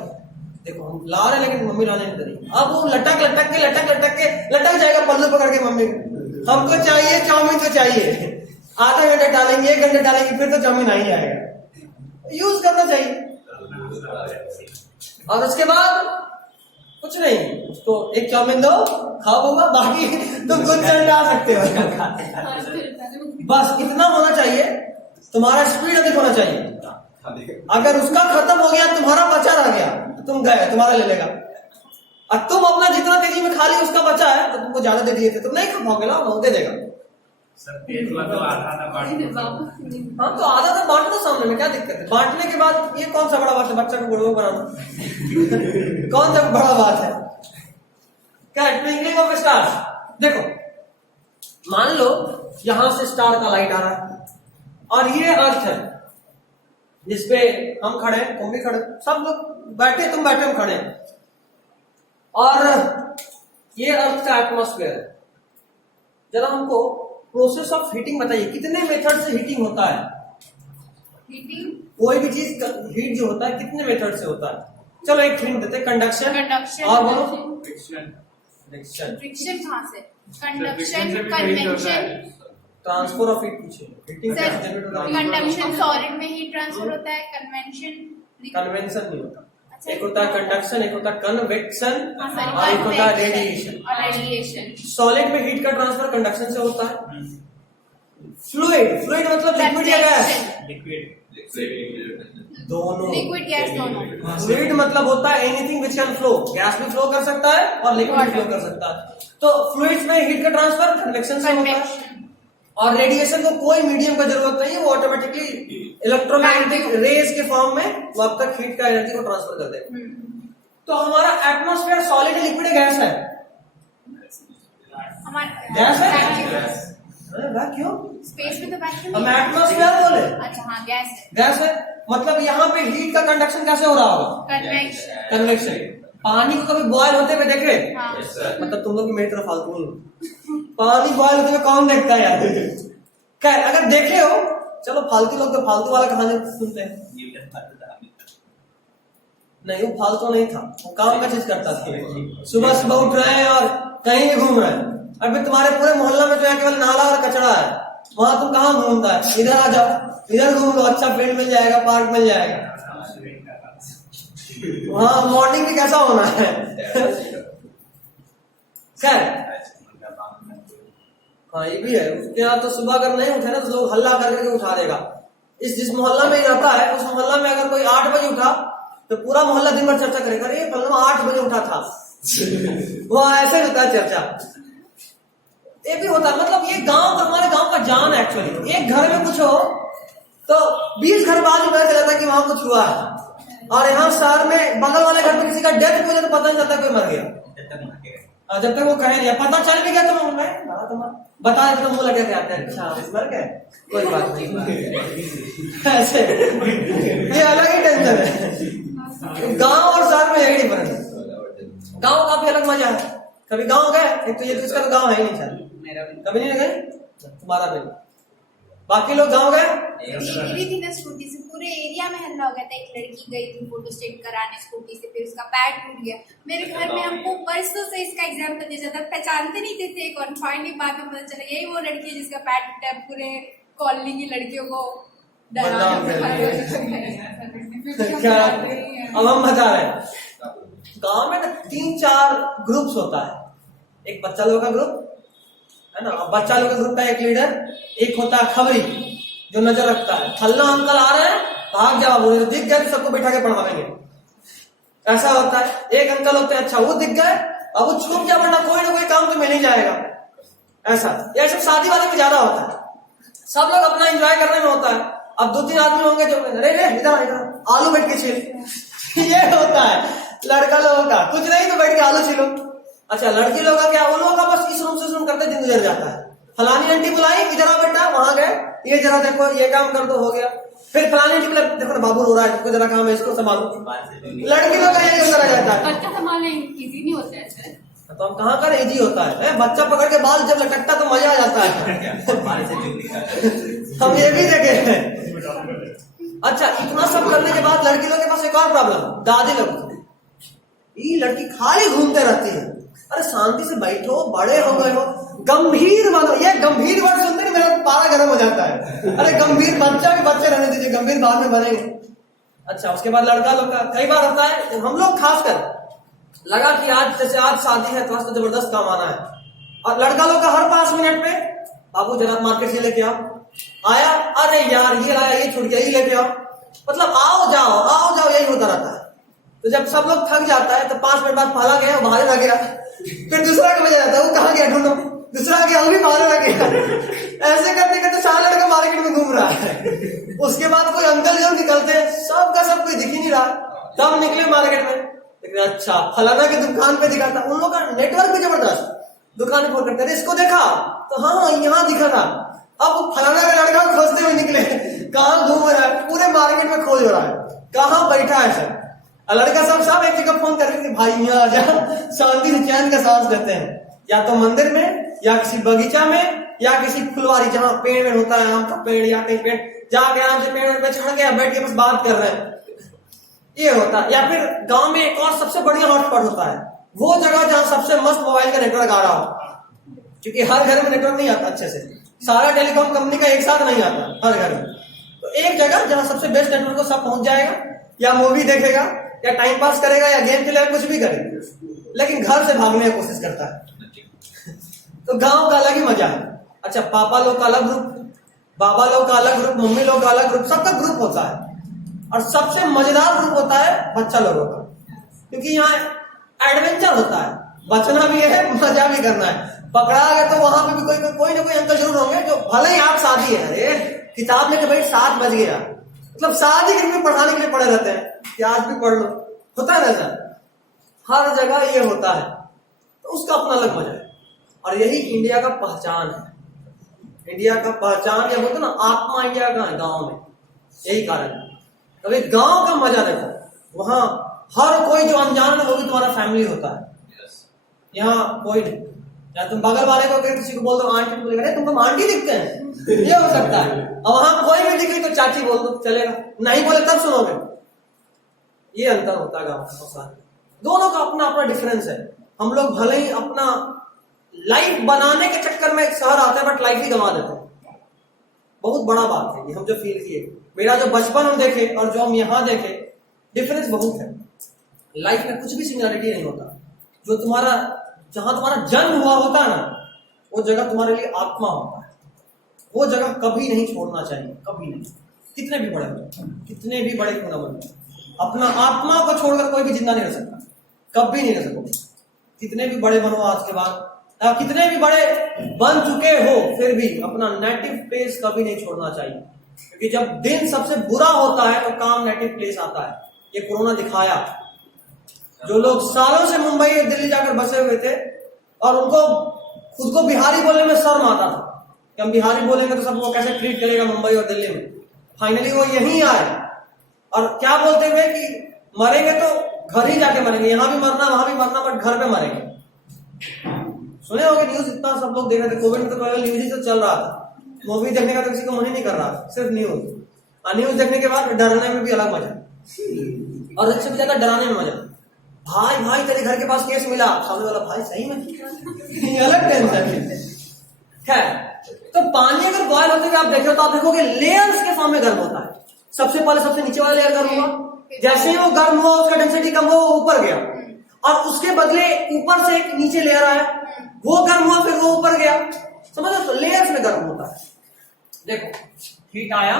देखो हम ला रहे लेकिन मम्मी लाने नहीं दे। अब वो लटक लटक जाएगा पल्लू पकड़ के मम्मी, हमको चाहिए चाउमीन तो चाहिए। आधा घंटा डालेंगे, 1 घंटा डालेंगे, फिर तो चाउमीन आ ही जाएगा। यूज करना चाहिए। और उसके बाद कुछ नहीं, उसको एक चाउमीन दो, खाओ होगा, बाकी तुम खुद चल सकते हो। बस इतना होना चाहिए, तुम्हारा स्पीड अधिक होना चाहिए। अगर उसका खत्म हो गया, तुम्हारा बचा रह गया, तो तुम गए, तुम्हारा ले लेगा। और तुम अपना जितना तेजी में खा ली उसका बचा है तो तुमको ज्यादा दे दिए थे, तुम नहीं खा पाओगे ना, वो दे देगा। सब पेट में तो आधा बांट। हाँ तो आधा तो बांट दो सामने में, क्या दिक्कत है। बांटने के बाद ये कौन सा बड़ा बात है बच्चा को गुड़ो बनाना कौन सा बड़ा बात है। क्या ट्विंकलिंग ऑफ स्टार्स, देखो मान लो यहां से स्टार का लाइट आ रहा है और ये अर्थ है जिसपे हम खड़े हैं, तुम भी खड़े, सब लोग बैठे, तुम बैठे, हम खड़े, और ये अर्थ का एटमॉस्फेयर है। जरा हमको प्रोसेस ऑफ हीटिंग बताइए, कितने मेथड से हीटिंग होता है। हीटिंग, कोई भी चीज हीट जो होता है कितने मेथड से होता है। चलो एक हिंट देते, कंडक्शन और बोलो फ्रिक्शन। फ्रिक्शन कहाँ से, conduction, convention, transfer of heat पूछे। हीटिंग सर कंडक्शन सॉलिड में हीट ट्रांसफर होता है, कन्वेंशन नहीं होता। एक होता है कंडक्शन, एक होता है कन्वेक्शन, और एक होता है रेडिएशन। सॉलिड में हीट का ट्रांसफर कंडक्शन से होता है। फ्लूइड मतलब लिक्विड या गैस, दोनों, लिक्विड गैस दोनों। फ्लूइड मतलब होता है anything which can flow, gas भी फ्लो कर सकता है और लिक्विड फ्लो कर सकता है। तो फ्लूइड्स में हीट का ट्रांसफर कन्वेक्शन से होता है। और रेडिएशन को कोई मीडियम का जरूरत नहीं है, वो ऑटोमेटिकली इलेक्ट्रोमैग्नेटिक रेज के फॉर्म में वो अब तक हीट का एनर्जी को ट्रांसफर कर देगा। तो हमारा एटमॉस्फेयर सॉलिड लिक्विड गैस है, गैस है, वैक्यूम, स्पेस में तो वैक्यूम, हम एटमॉस्फेयर बोले। अच्छा हाँ गैस है, गैस है मतलब यहाँ पे हीट का कंडक्शन कैसे हो रहा होगा, कन्वेक्शन। कन्वेक्शन। पानी को कभी बॉयल होते हुए देखे? हाँ। मतलब तुम लोग भी मेरी तरफ फालतू बोलो। पानी बॉयल होते हुए कौन देखता है यार? खैर अगर देखे हो, चलो फालतू लोग तो फालतू वाला कहानी सुनते हैं। नहीं वो फालतू नहीं था, वो काम का चीज करता था। सुबह सुबह उठ रहे हैं और कहीं भी घूम रहे हैं। अभी तुम्हारे पूरे मोहल्ला में जो है केवल नाला और कचरा है, वहां तुम कहाँ घूमता है? इधर आ जाओ, इधर घूम लो, अच्छा फील्ड मिल जाएगा, पार्क मिल जाएगा। वहाँ मॉर्निंग भी कैसा होना है? खैर हाँ ये भी है, उसके यहाँ तो सुबह अगर नहीं उठे ना तो लोग हल्ला करके उठा देगा। जिस मोहल्ला में रहता है उस मोहल्ला में अगर कोई 8 बजे उठा तो पूरा मोहल्ला दिन भर चर्चा करेगा, अरे फलाना 8 बजे उठा था। वहाँ ऐसे होता है चर्चा। ये भी होता है, मतलब ये गांव का, हमारे गांव का जान है एक्चुअली। एक घर में कुछ हो तो 20 घर बाद पता चलता है कि वहां कुछ हुआ है। और यहाँ शहर में बगल वाले घर में किसी का डेथ हो जाए तो पता नहीं चलता कोई मर गया, जब तक वो कहे नहीं। पता चल भी गया तो मैं बता देते तो मुंह लगे आते हैं, अच्छा मर गए, कोई बात नहीं। ऐसे ये अलग ही टेंशन है। गांव और शहर में यही डिफरेंस है। गांव का भी अलग मजा है। कभी गांव गए? एक तो ये तो इसका तो गांव है ही नहीं शायद, कभी नहीं गए? तुम्हारा भी। बाकी लोग गांव गए? गिरी थी ना स्कूटी से, पूरे एरिया में हल्ला हो गया था। एक लड़की गई थी फोटो स्टेट कराने स्कूटी से, फिर उसका पैर टूट गया। मेरे घर में हमको परसों से इसका एग्जाम्पल दिया जाता, पहचानते नहीं थे। और फाइनली बाद में पता चला यही वो लड़की है जिसका पैर टूटा, पूरे कॉलोनी की लड़कियों को अब हम बता रहे हैं, गांव में ना 3-4 ग्रुप्स होता है। एक बच्चा लोग का ग्रुप है ना, बच्चा लोग का ग्रुप का एक लीडर, एक होता है खबरी जो नजर रखता है, फलना अंकल आ रहे हैं भाग जाओ, बोले दिख गए तो सबको बैठा के पढ़ावेंगे, ऐसा होता है। एक अंकल होते हैं, अच्छा वो दिख गए अब वो छुप जा वरना कोई ना कोई काम तो मिल ही जाएगा, ऐसा। ये सब शादी वाले में ज्यादा होता है, सब लोग अपना एंजॉय करने में होता है। अब 2-3 आदमी होंगे जो अरे इधर आलू बैठ के छील ये होता है लड़का लोगों का। कुछ नहीं तो बैठ के आलू छीलो। अच्छा लड़की लोगों का क्या, उन लोगों का बस इस रूम से रूम करते दिन गुजर जाता है। फलानी आंटी बुलाई कि जरा बेटा वहां गए, ये जरा देखो ये काम कर दो, हो गया। फिर फलानी आंटी बोले देखो ना बाबू रो रहा है, इसको जरा काम है, इसको संभालो। लड़की लोग का यही होता रह जाता है। बच्चा संभालना इजी नहीं होता है सर। तो हम कहाँ कर इजी होता है, बच्चा पकड़ के बाल जब लटकता तो मजा आ जाता है। हम ये भी देखे हैं। अच्छा इतना सब करने के बाद लड़की लोग के पास एक और प्रॉब्लम, दादी लोग, ये लड़की खाली घूमते रहती है। अरे शांति से बैठो, बड़े हो गए हो, गंभीर बनो। ये गंभीर वर्ड सुनते ना मेरा पारा गर्म हो जाता है। अरे गंभीर बच्चा भी बच्चे रहने दीजिए, गंभीर बाद में बनेंगे। अच्छा उसके बाद लड़का लोग का कई बार होता है, हम लोग खासकर लगा कि आज जैसे आज शादी है तो आज तो जबरदस्त काम आना है, और लड़का लोग का हर 5 मिनट पे बाबू जरा मार्केट से लेके आओ, आया अरे यार ये लाया, ये छूट गया, ये लेके आओ, मतलब आओ जाओ यही होता रहता है। तो जब सब लोग थक जाता है तो 5 मिनट बाद पहला गया बाहर रह गया, फिर दूसरा का बजा जाता है, वो कहाँ गया ढूंढो, दूसरा गया वो भी बाहर रह गया। ऐसे करते करते 4 लड़का मार्केट में घूम रहा है। उसके बाद कोई अंकल जो निकलते सबका सब कोई दिख ही नहीं रहा, तब निकले मार्केट में, लेकिन अच्छा फलाना की दुकान पे दिखा था। उन लोगों का नेटवर्क भी जबरदस्त, दुकान फोन करते इसको देखा तो हाँ यहाँ दिखा था। अब फलाना का लड़का खोजते हुए निकले, कहाँ घूम रहा है, पूरे मार्केट में खोज रहा है कहाँ बैठा है सर। लड़का सब एक जगह फोन कर रहे थे, भाई यहाँ आ जा, शांति से चैन का सांस लेते हैं, या तो मंदिर में या किसी बगीचा में या किसी फुलवारी जहाँ पेड़ होता है, आम का पेड़ या कहीं पेड़, जाके आराम से पेड़ पे चढ़ के बैठ के बस बात कर रहे हैं, ये होता है। या फिर गांव में एक और सबसे बढ़िया हॉटस्पॉट होता है, वो जगह जहाँ सबसे मस्त मोबाइल का नेटवर्क आ रहा हो, क्योंकि हर घर में नेटवर्क नहीं आता अच्छे से, सारा टेलीकॉम कंपनी का एक साथ नहीं आता हर घर में। तो एक जगह जहाँ सबसे बेस्ट नेटवर्क को सब पहुंच जाएगा, या मूवी देखेगा या टाइम पास करेगा या गेम खेलेगा, कुछ भी करेगा, लेकिन घर से भागने की कोशिश करता है। तो गांव का अलग ही मजा है। अच्छा पापा लोग का अलग ग्रुप, बाबा लोग का अलग ग्रुप, मम्मी लोग का अलग ग्रुप, सबका ग्रुप होता है। और सबसे मजेदार ग्रुप होता है बच्चा लोगों का, क्योंकि यहाँ एडवेंचर होता है, बचना भी है मजा भी करना है। पकड़ा गया तो वहां पे भी कोई ना कोई अंकल जरूर होंगे जो भले ही आप शादी है, अरे किताब लेके भाई 7 बज गया, मतलब शादी के लिए पढ़ाने के लिए पड़े रहते हैं कि आज भी पढ़ लो, होता है ना सर, हर जगह ये होता है। तो उसका अपना अलग मजा है, और यही इंडिया का पहचान है। इंडिया का पहचान या बोलते ना आत्मा इंडिया का है गांव में, यही कारण है। अभी गांव का मजा देखो, वहां हर कोई जो अनजान है वो भी तुम्हारा फैमिली होता है। यहाँ कोई नहीं, या तुम बगल वाले को अगर किसी को बोल दो आंटी, बोलेगा अरे तुम आंटी दिखते हैं, ये हो सकता है। अब वहां कोई भी दिखे तो चाची बोल दो, चलेगा, नहीं बोले तब सुनोगे। ये अंतर होता है गाँव और शहर में, दोनों का अपना अपना डिफरेंस है। हम लोग भले ही अपना लाइफ बनाने के चक्कर में शहर आते हैं बट लाइफ ही गंवा देते हैं। बहुत बड़ा बात है ये, हम जो फील किए, मेरा जो बचपन हम देखे और जो हम यहाँ देखे, डिफरेंस बहुत है। लाइफ में कुछ भी सिमिलरिटी नहीं होता। जो तुम्हारा, जहां तुम्हारा जन्म हुआ होता है ना, वो जगह तुम्हारे लिए आत्मा होता है। वो जगह कभी नहीं छोड़ना चाहिए, कभी नहीं, कितने भी बड़े हो, कितने भी बड़े क्यों ना बने, अपना आत्मा को छोड़कर कोई भी जिंदा नहीं रह सकता, कभी नहीं रह सकोगे। कितने भी बड़े बनो आज के बाद, कितने भी बड़े बन चुके हो, फिर भी अपना नेटिव प्लेस कभी नहीं छोड़ना चाहिए। क्योंकि जब दिन सबसे बुरा होता है तो काम नेटिव प्लेस आता है। ये कोरोना दिखाया। जो लोग सालों से मुंबई और दिल्ली जाकर बसे हुए थे और उनको खुद को बिहारी बोलने में शर्म आता था कि हम बिहारी बोलेंगे तो सबको कैसे ट्रीट करेगा मुंबई और दिल्ली में, फाइनली वो यहीं आए और क्या बोलते हुए कि मरेंगे तो घर ही जाके मरेंगे, यहां भी मरना वहां भी मरना, बट घर पे मरेंगे। सुने होंगे न्यूज, इतना सब लोग देख रहे थे। कोविड में तो केवल न्यूज ही तो चल रहा था, मूवी देखने का तो किसी को मन ही नहीं कर रहा था, सिर्फ न्यूज। और न्यूज देखने के बाद डरने में भी अलग मजा, और इससे भी ज्यादा डराने में मजा। भाई भाई तेरे घर के पास केस मिला, सामने वाला भाई सही में, ये अलग टेंशन है। तो पानी अगर बॉयल होते हुए आप देख रहे हो तो आप देखोगे लेयर्स के सामने गर्म होता है। सबसे पहले सबसे नीचे वाला लेयर गर्म हुआ, जैसे ही वो गर्म हुआ उसका डेंसिटी कम हुआ, वो ऊपर गया, और उसके बदले ऊपर से एक नीचे लेयर आया, वो गर्म हुआ, फिर वो ऊपर गया। समझ लो, तो लेयर्स में गर्म होता है। देखो हीट आया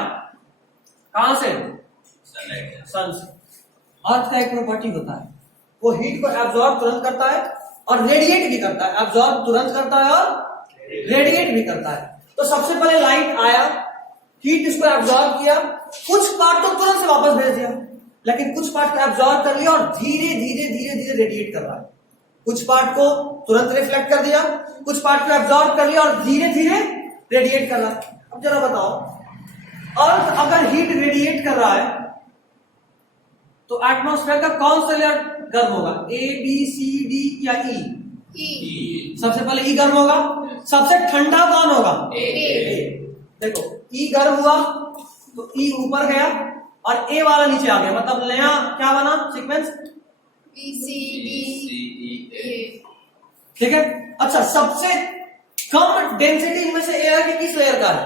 कहां से, सन से। अर्थ का एक प्रॉपर्टी होता है, वो हीट को एब्जॉर्ब तुरंत करता है और रेडिएट भी करता है। एब्जॉर्ब तुरंत करता है और रेडिएट भी करता है। तो सबसे पहले लाइट आया, हीट इसको एब्जॉर्ब किया, कुछ पार्ट तो तुरंत से वापस भेज दिया, लेकिन कुछ पार्ट को एब्जॉर्ब कर लिया और धीरे धीरे धीरे धीरे रेडिएट कर रहा है। कुछ पार्ट को तुरंत रिफ्लेक्ट कर दिया, कुछ पार्ट को एब्जॉर्ब कर लिया और धीरे धीरे रेडिएट कर रहा है। अब जरा बताओ, अर्थ अगर हीट रेडिएट कर रहा है तो एटमॉस्फेयर का कौन सा लेयर गर्म होगा, ए बी सी डी या ई? सबसे पहले ई गर्म होगा। सबसे ठंडा कौन होगा, ए। देखो ई गर्म हुआ तो ई ऊपर गया और ए वाला नीचे आ गया, मतलब नया क्या बना sequence, b c d a. ठीक है। अच्छा, सबसे कम डेंसिटी इनमें से एयर की किस लेयर का है,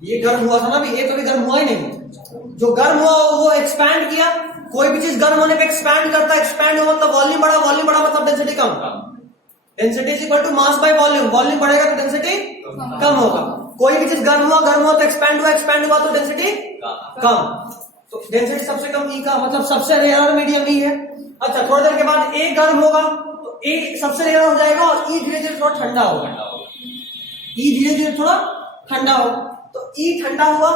ये गर्म हुआ था ना, भी ये तो भी गर्म हुआ ही नहीं। जो गर्म हुआ वो एक्सपैंड किया। कोई भी चीज गर्म होने पे एक्सपैंड करता है, एक्सपैंड हुआ मतलब वॉल्यूम बढ़ा, वॉल्यूम बढ़ा मतलब डेंसिटी कम। Density is equal to mass by volume, volume बढ़ेगा तो डेंसिटी कम होगा। कोई भी चीज गर्म हुआ तो एक्सपैंड हुआ, एक्सपैंड हुआ तो डेंसिटी कम। तो डेंसिटी सबसे कम ई का मतलब सबसे रेयर मीडियम ई है। अच्छा, थोड़ी देर के बाद ए गर्म होगा तो ए सबसे रेयर हो जाएगा और ई धीरे धीरे थोड़ा ठंडा होगा, ई धीरे धीरे थोड़ा ठंडा होगा। तो ई ठंडा हुआ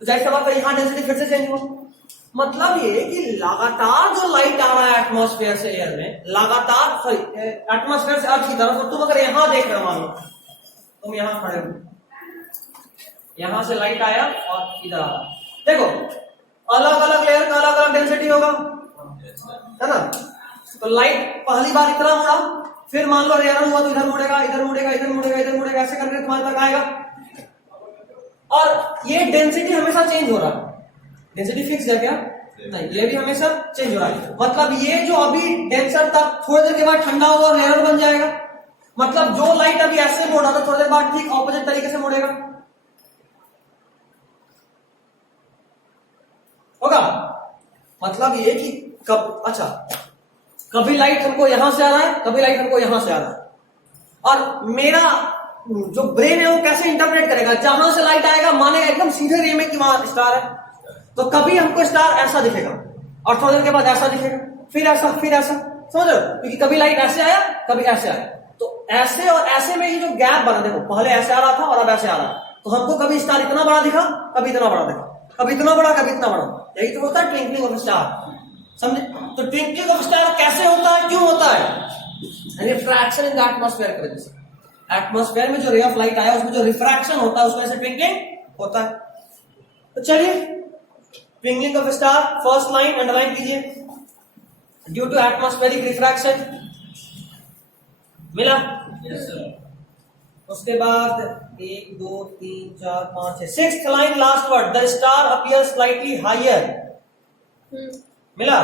तो जाहिर बात है यहां डेंसिटी फिर से चेंज हुआ। मतलब ये कि लगातार जो लाइट आ रहा है एटमॉस्फेयर से एयर में, लगातार सॉरी एटमॉस्फेयर से अर्थ की तरफ, और तुम अगर यहां देख रहे हो, मान लो तुम यहां खड़े हो, यहां से लाइट आया और इधर आ रहा, देखो अलग अलग लेयर का अलग अलग डेंसिटी होगा, है ना। तो लाइट पहली बार इतना मुड़ा, फिर मान लो रेयर हुआ तो इधर मुड़ेगा, इधर मुड़ेगा, इधर मुड़ेगा, इधर मुड़ेगा, ऐसे करके तुम्हारे तक आएगा। और ये डेंसिटी हमेशा चेंज हो रहा है। डेंसिटी फिक्स है क्या, नहीं, ये भी हमेशा चेंज हो रहा है। मतलब ये जो अभी डेंसर था थोड़ी देर के बाद ठंडा होगा और रेयर बन जाएगा। मतलब जो लाइट अभी ऐसे मुड़ रहा था थोड़ी देर बाद ठीक ऑपोजिट तरीके से मुड़ेगा, होगा। मतलब ये कि कब, अच्छा कभी लाइट हमको यहां से आ रहा है, कभी लाइट हमको यहां से आ रहा है, और मेरा जो ब्रेन है वो कैसे इंटरप्रेट करेगा, जहां से लाइट आएगा मानेगा एकदम सीधे रे में कि वहां स्टार है, तो कभी हमको स्टार ऐसा दिखेगा और थोड़ी देर के बाद ऐसा दिखेगा, फिर ऐसा, फिर ऐसा, समझ लो। क्योंकि कभी लाइट ऐसे आया, कभी ऐसे आया, तो ऐसे और ऐसे में ये जो गैप बना, देखो पहले ऐसे आ रहा था और अब ऐसे आ रहा है, तो हमको कभी स्टार इतना बड़ा दिखा, कभी इतना बड़ा दिखा, कभी इतना बड़ा, कभी इतना बड़ा। यही तो होता है ट्विंकलिंग ऑफ स्टार, समझे। तो ट्विंकलिंग ऑफ स्टार कैसे होता है, क्यों होता है, रिफ्रैक्शन इन द एटमॉस्फेयर की वजह से। एटमॉस्फेयर में जो रे ऑफ लाइट आया उसमें जो रिफ्रैक्शन होता है उस वजह से ट्विंकलिंग होता है। तो चलिए twinkling of star, first line underline कीजिए, ड्यू टू एटमॉस्फेरिक रिफ्रैक्शन, मिला? Yes, sir. उसके बाद 1 2 3 4 5 6 sixth line last word, the star appear slightly higher, मिला?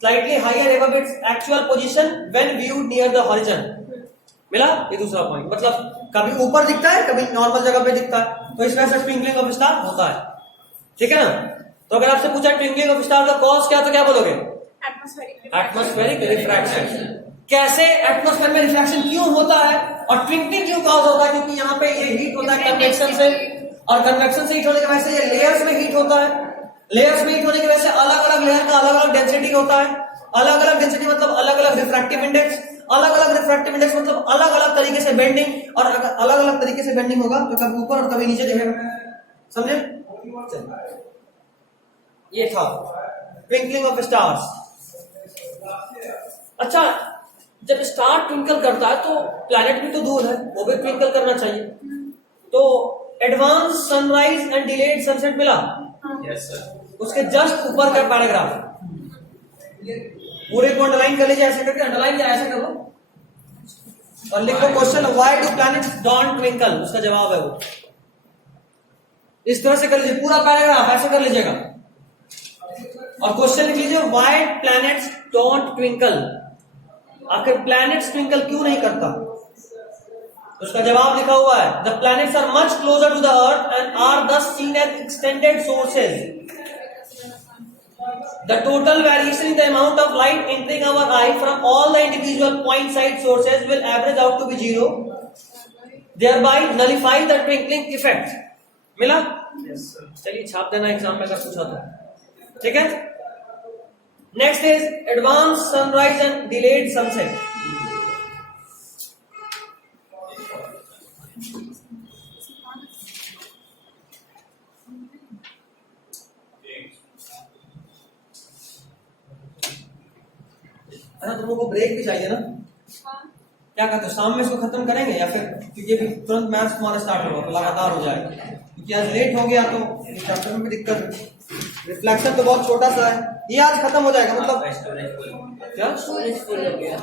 Slightly higher above its actual position when viewed near the horizon, मिला? ये दूसरा पॉइंट, मतलब कभी ऊपर दिखता है कभी नॉर्मल जगह पे दिखता है, तो इस वजह से ट्विंकलिंग ऑफ स्टार होता है, ठीक है ना? तो अगर आपसे पूछा ट्विंकलिंग ऑफ स्टार का कॉज क्या, तो क्या बोलोगे? Atmospheric refraction. कैसे एटमॉस्फेयर में रिफ्रैक्शन क्यों होता है और ट्विंकलिंग क्यों कॉज होता है? क्योंकि यहाँ पे ये हीट होता है कन्वेक्शन से, और कन्वेक्शन से हीट होने की वजह से ये लेयर्स में हीट होता है, लेयर्स में हीट होने की वजह से अलग अलग लेयर का अलग अलग डेंसिटी होता है, अलग अलग डेंसिटी मतलब अलग अलग रिफ्रैक्टिव इंडेक्स, अलग अलग रिफ्रैक्टिव इंडेक्स मतलब अलग अलग तरीके से बेंडिंग, और अगर अलग अलग तरीके से बेंडिंग होगा तो कभी ऊपर और कभी नीचे दिखेगा, समझे? ये था ट्विंकलिंग ऑफ स्टार्स। अच्छा, जब स्टार ट्विंकल करता है तो प्लैनेट भी तो दूर है, वो भी ट्विंकल करना चाहिए, तो advance sunrise and delayed sunset मिला? Yes sir. उसके जस्ट ऊपर का पैराग्राफ पूरे को अंडरलाइन कर लीजिए, ऐसे करके अंडरलाइन या ऐसे करो और लिखो question, why do planets don't twinkle, उसका जवाब है वो, इस तरह से कर लीजिए पूरा पैराग्राफ, ऐसे कर लीजिएगा और क्वेश्चन लिख लीजिए, व्हाई प्लैनेट्स डोंट ट्विंकल, आखिर प्लैनेट्स ट्विंकल क्यों नहीं करता? उसका जवाब लिखा हुआ है, the planets are much closer to the earth and are thus seen as extended sources, the total variation in the amount of light entering our eye from all the individual point side sources will average out to be 0, thereby nullify the twinkling effect, मिला? Yes sir. चलिए छाप देना एग्जाम में अगर पूछा तो, ठीक है? Next is advance sunrise and delayed sunset. अच्छा, तुम लोगों को ब्रेक भी चाहिए ना? क्या कहते हो, शाम में इसको खत्म करेंगे या फिर, क्योंकि अभी तुरंत मैथ्स तुम्हारा स्टार्ट होगा तो लगातार हो जाएगा, क्योंकि आज लेट हो गया तो चैप्टर में भी दिक्कत है, रिफ्लेक्शन तो बहुत छोटा सा है, ये आज खत्म हो जाएगा, मतलब स्टोरेज फुल। क्या स्टोरेज फुल हो गया,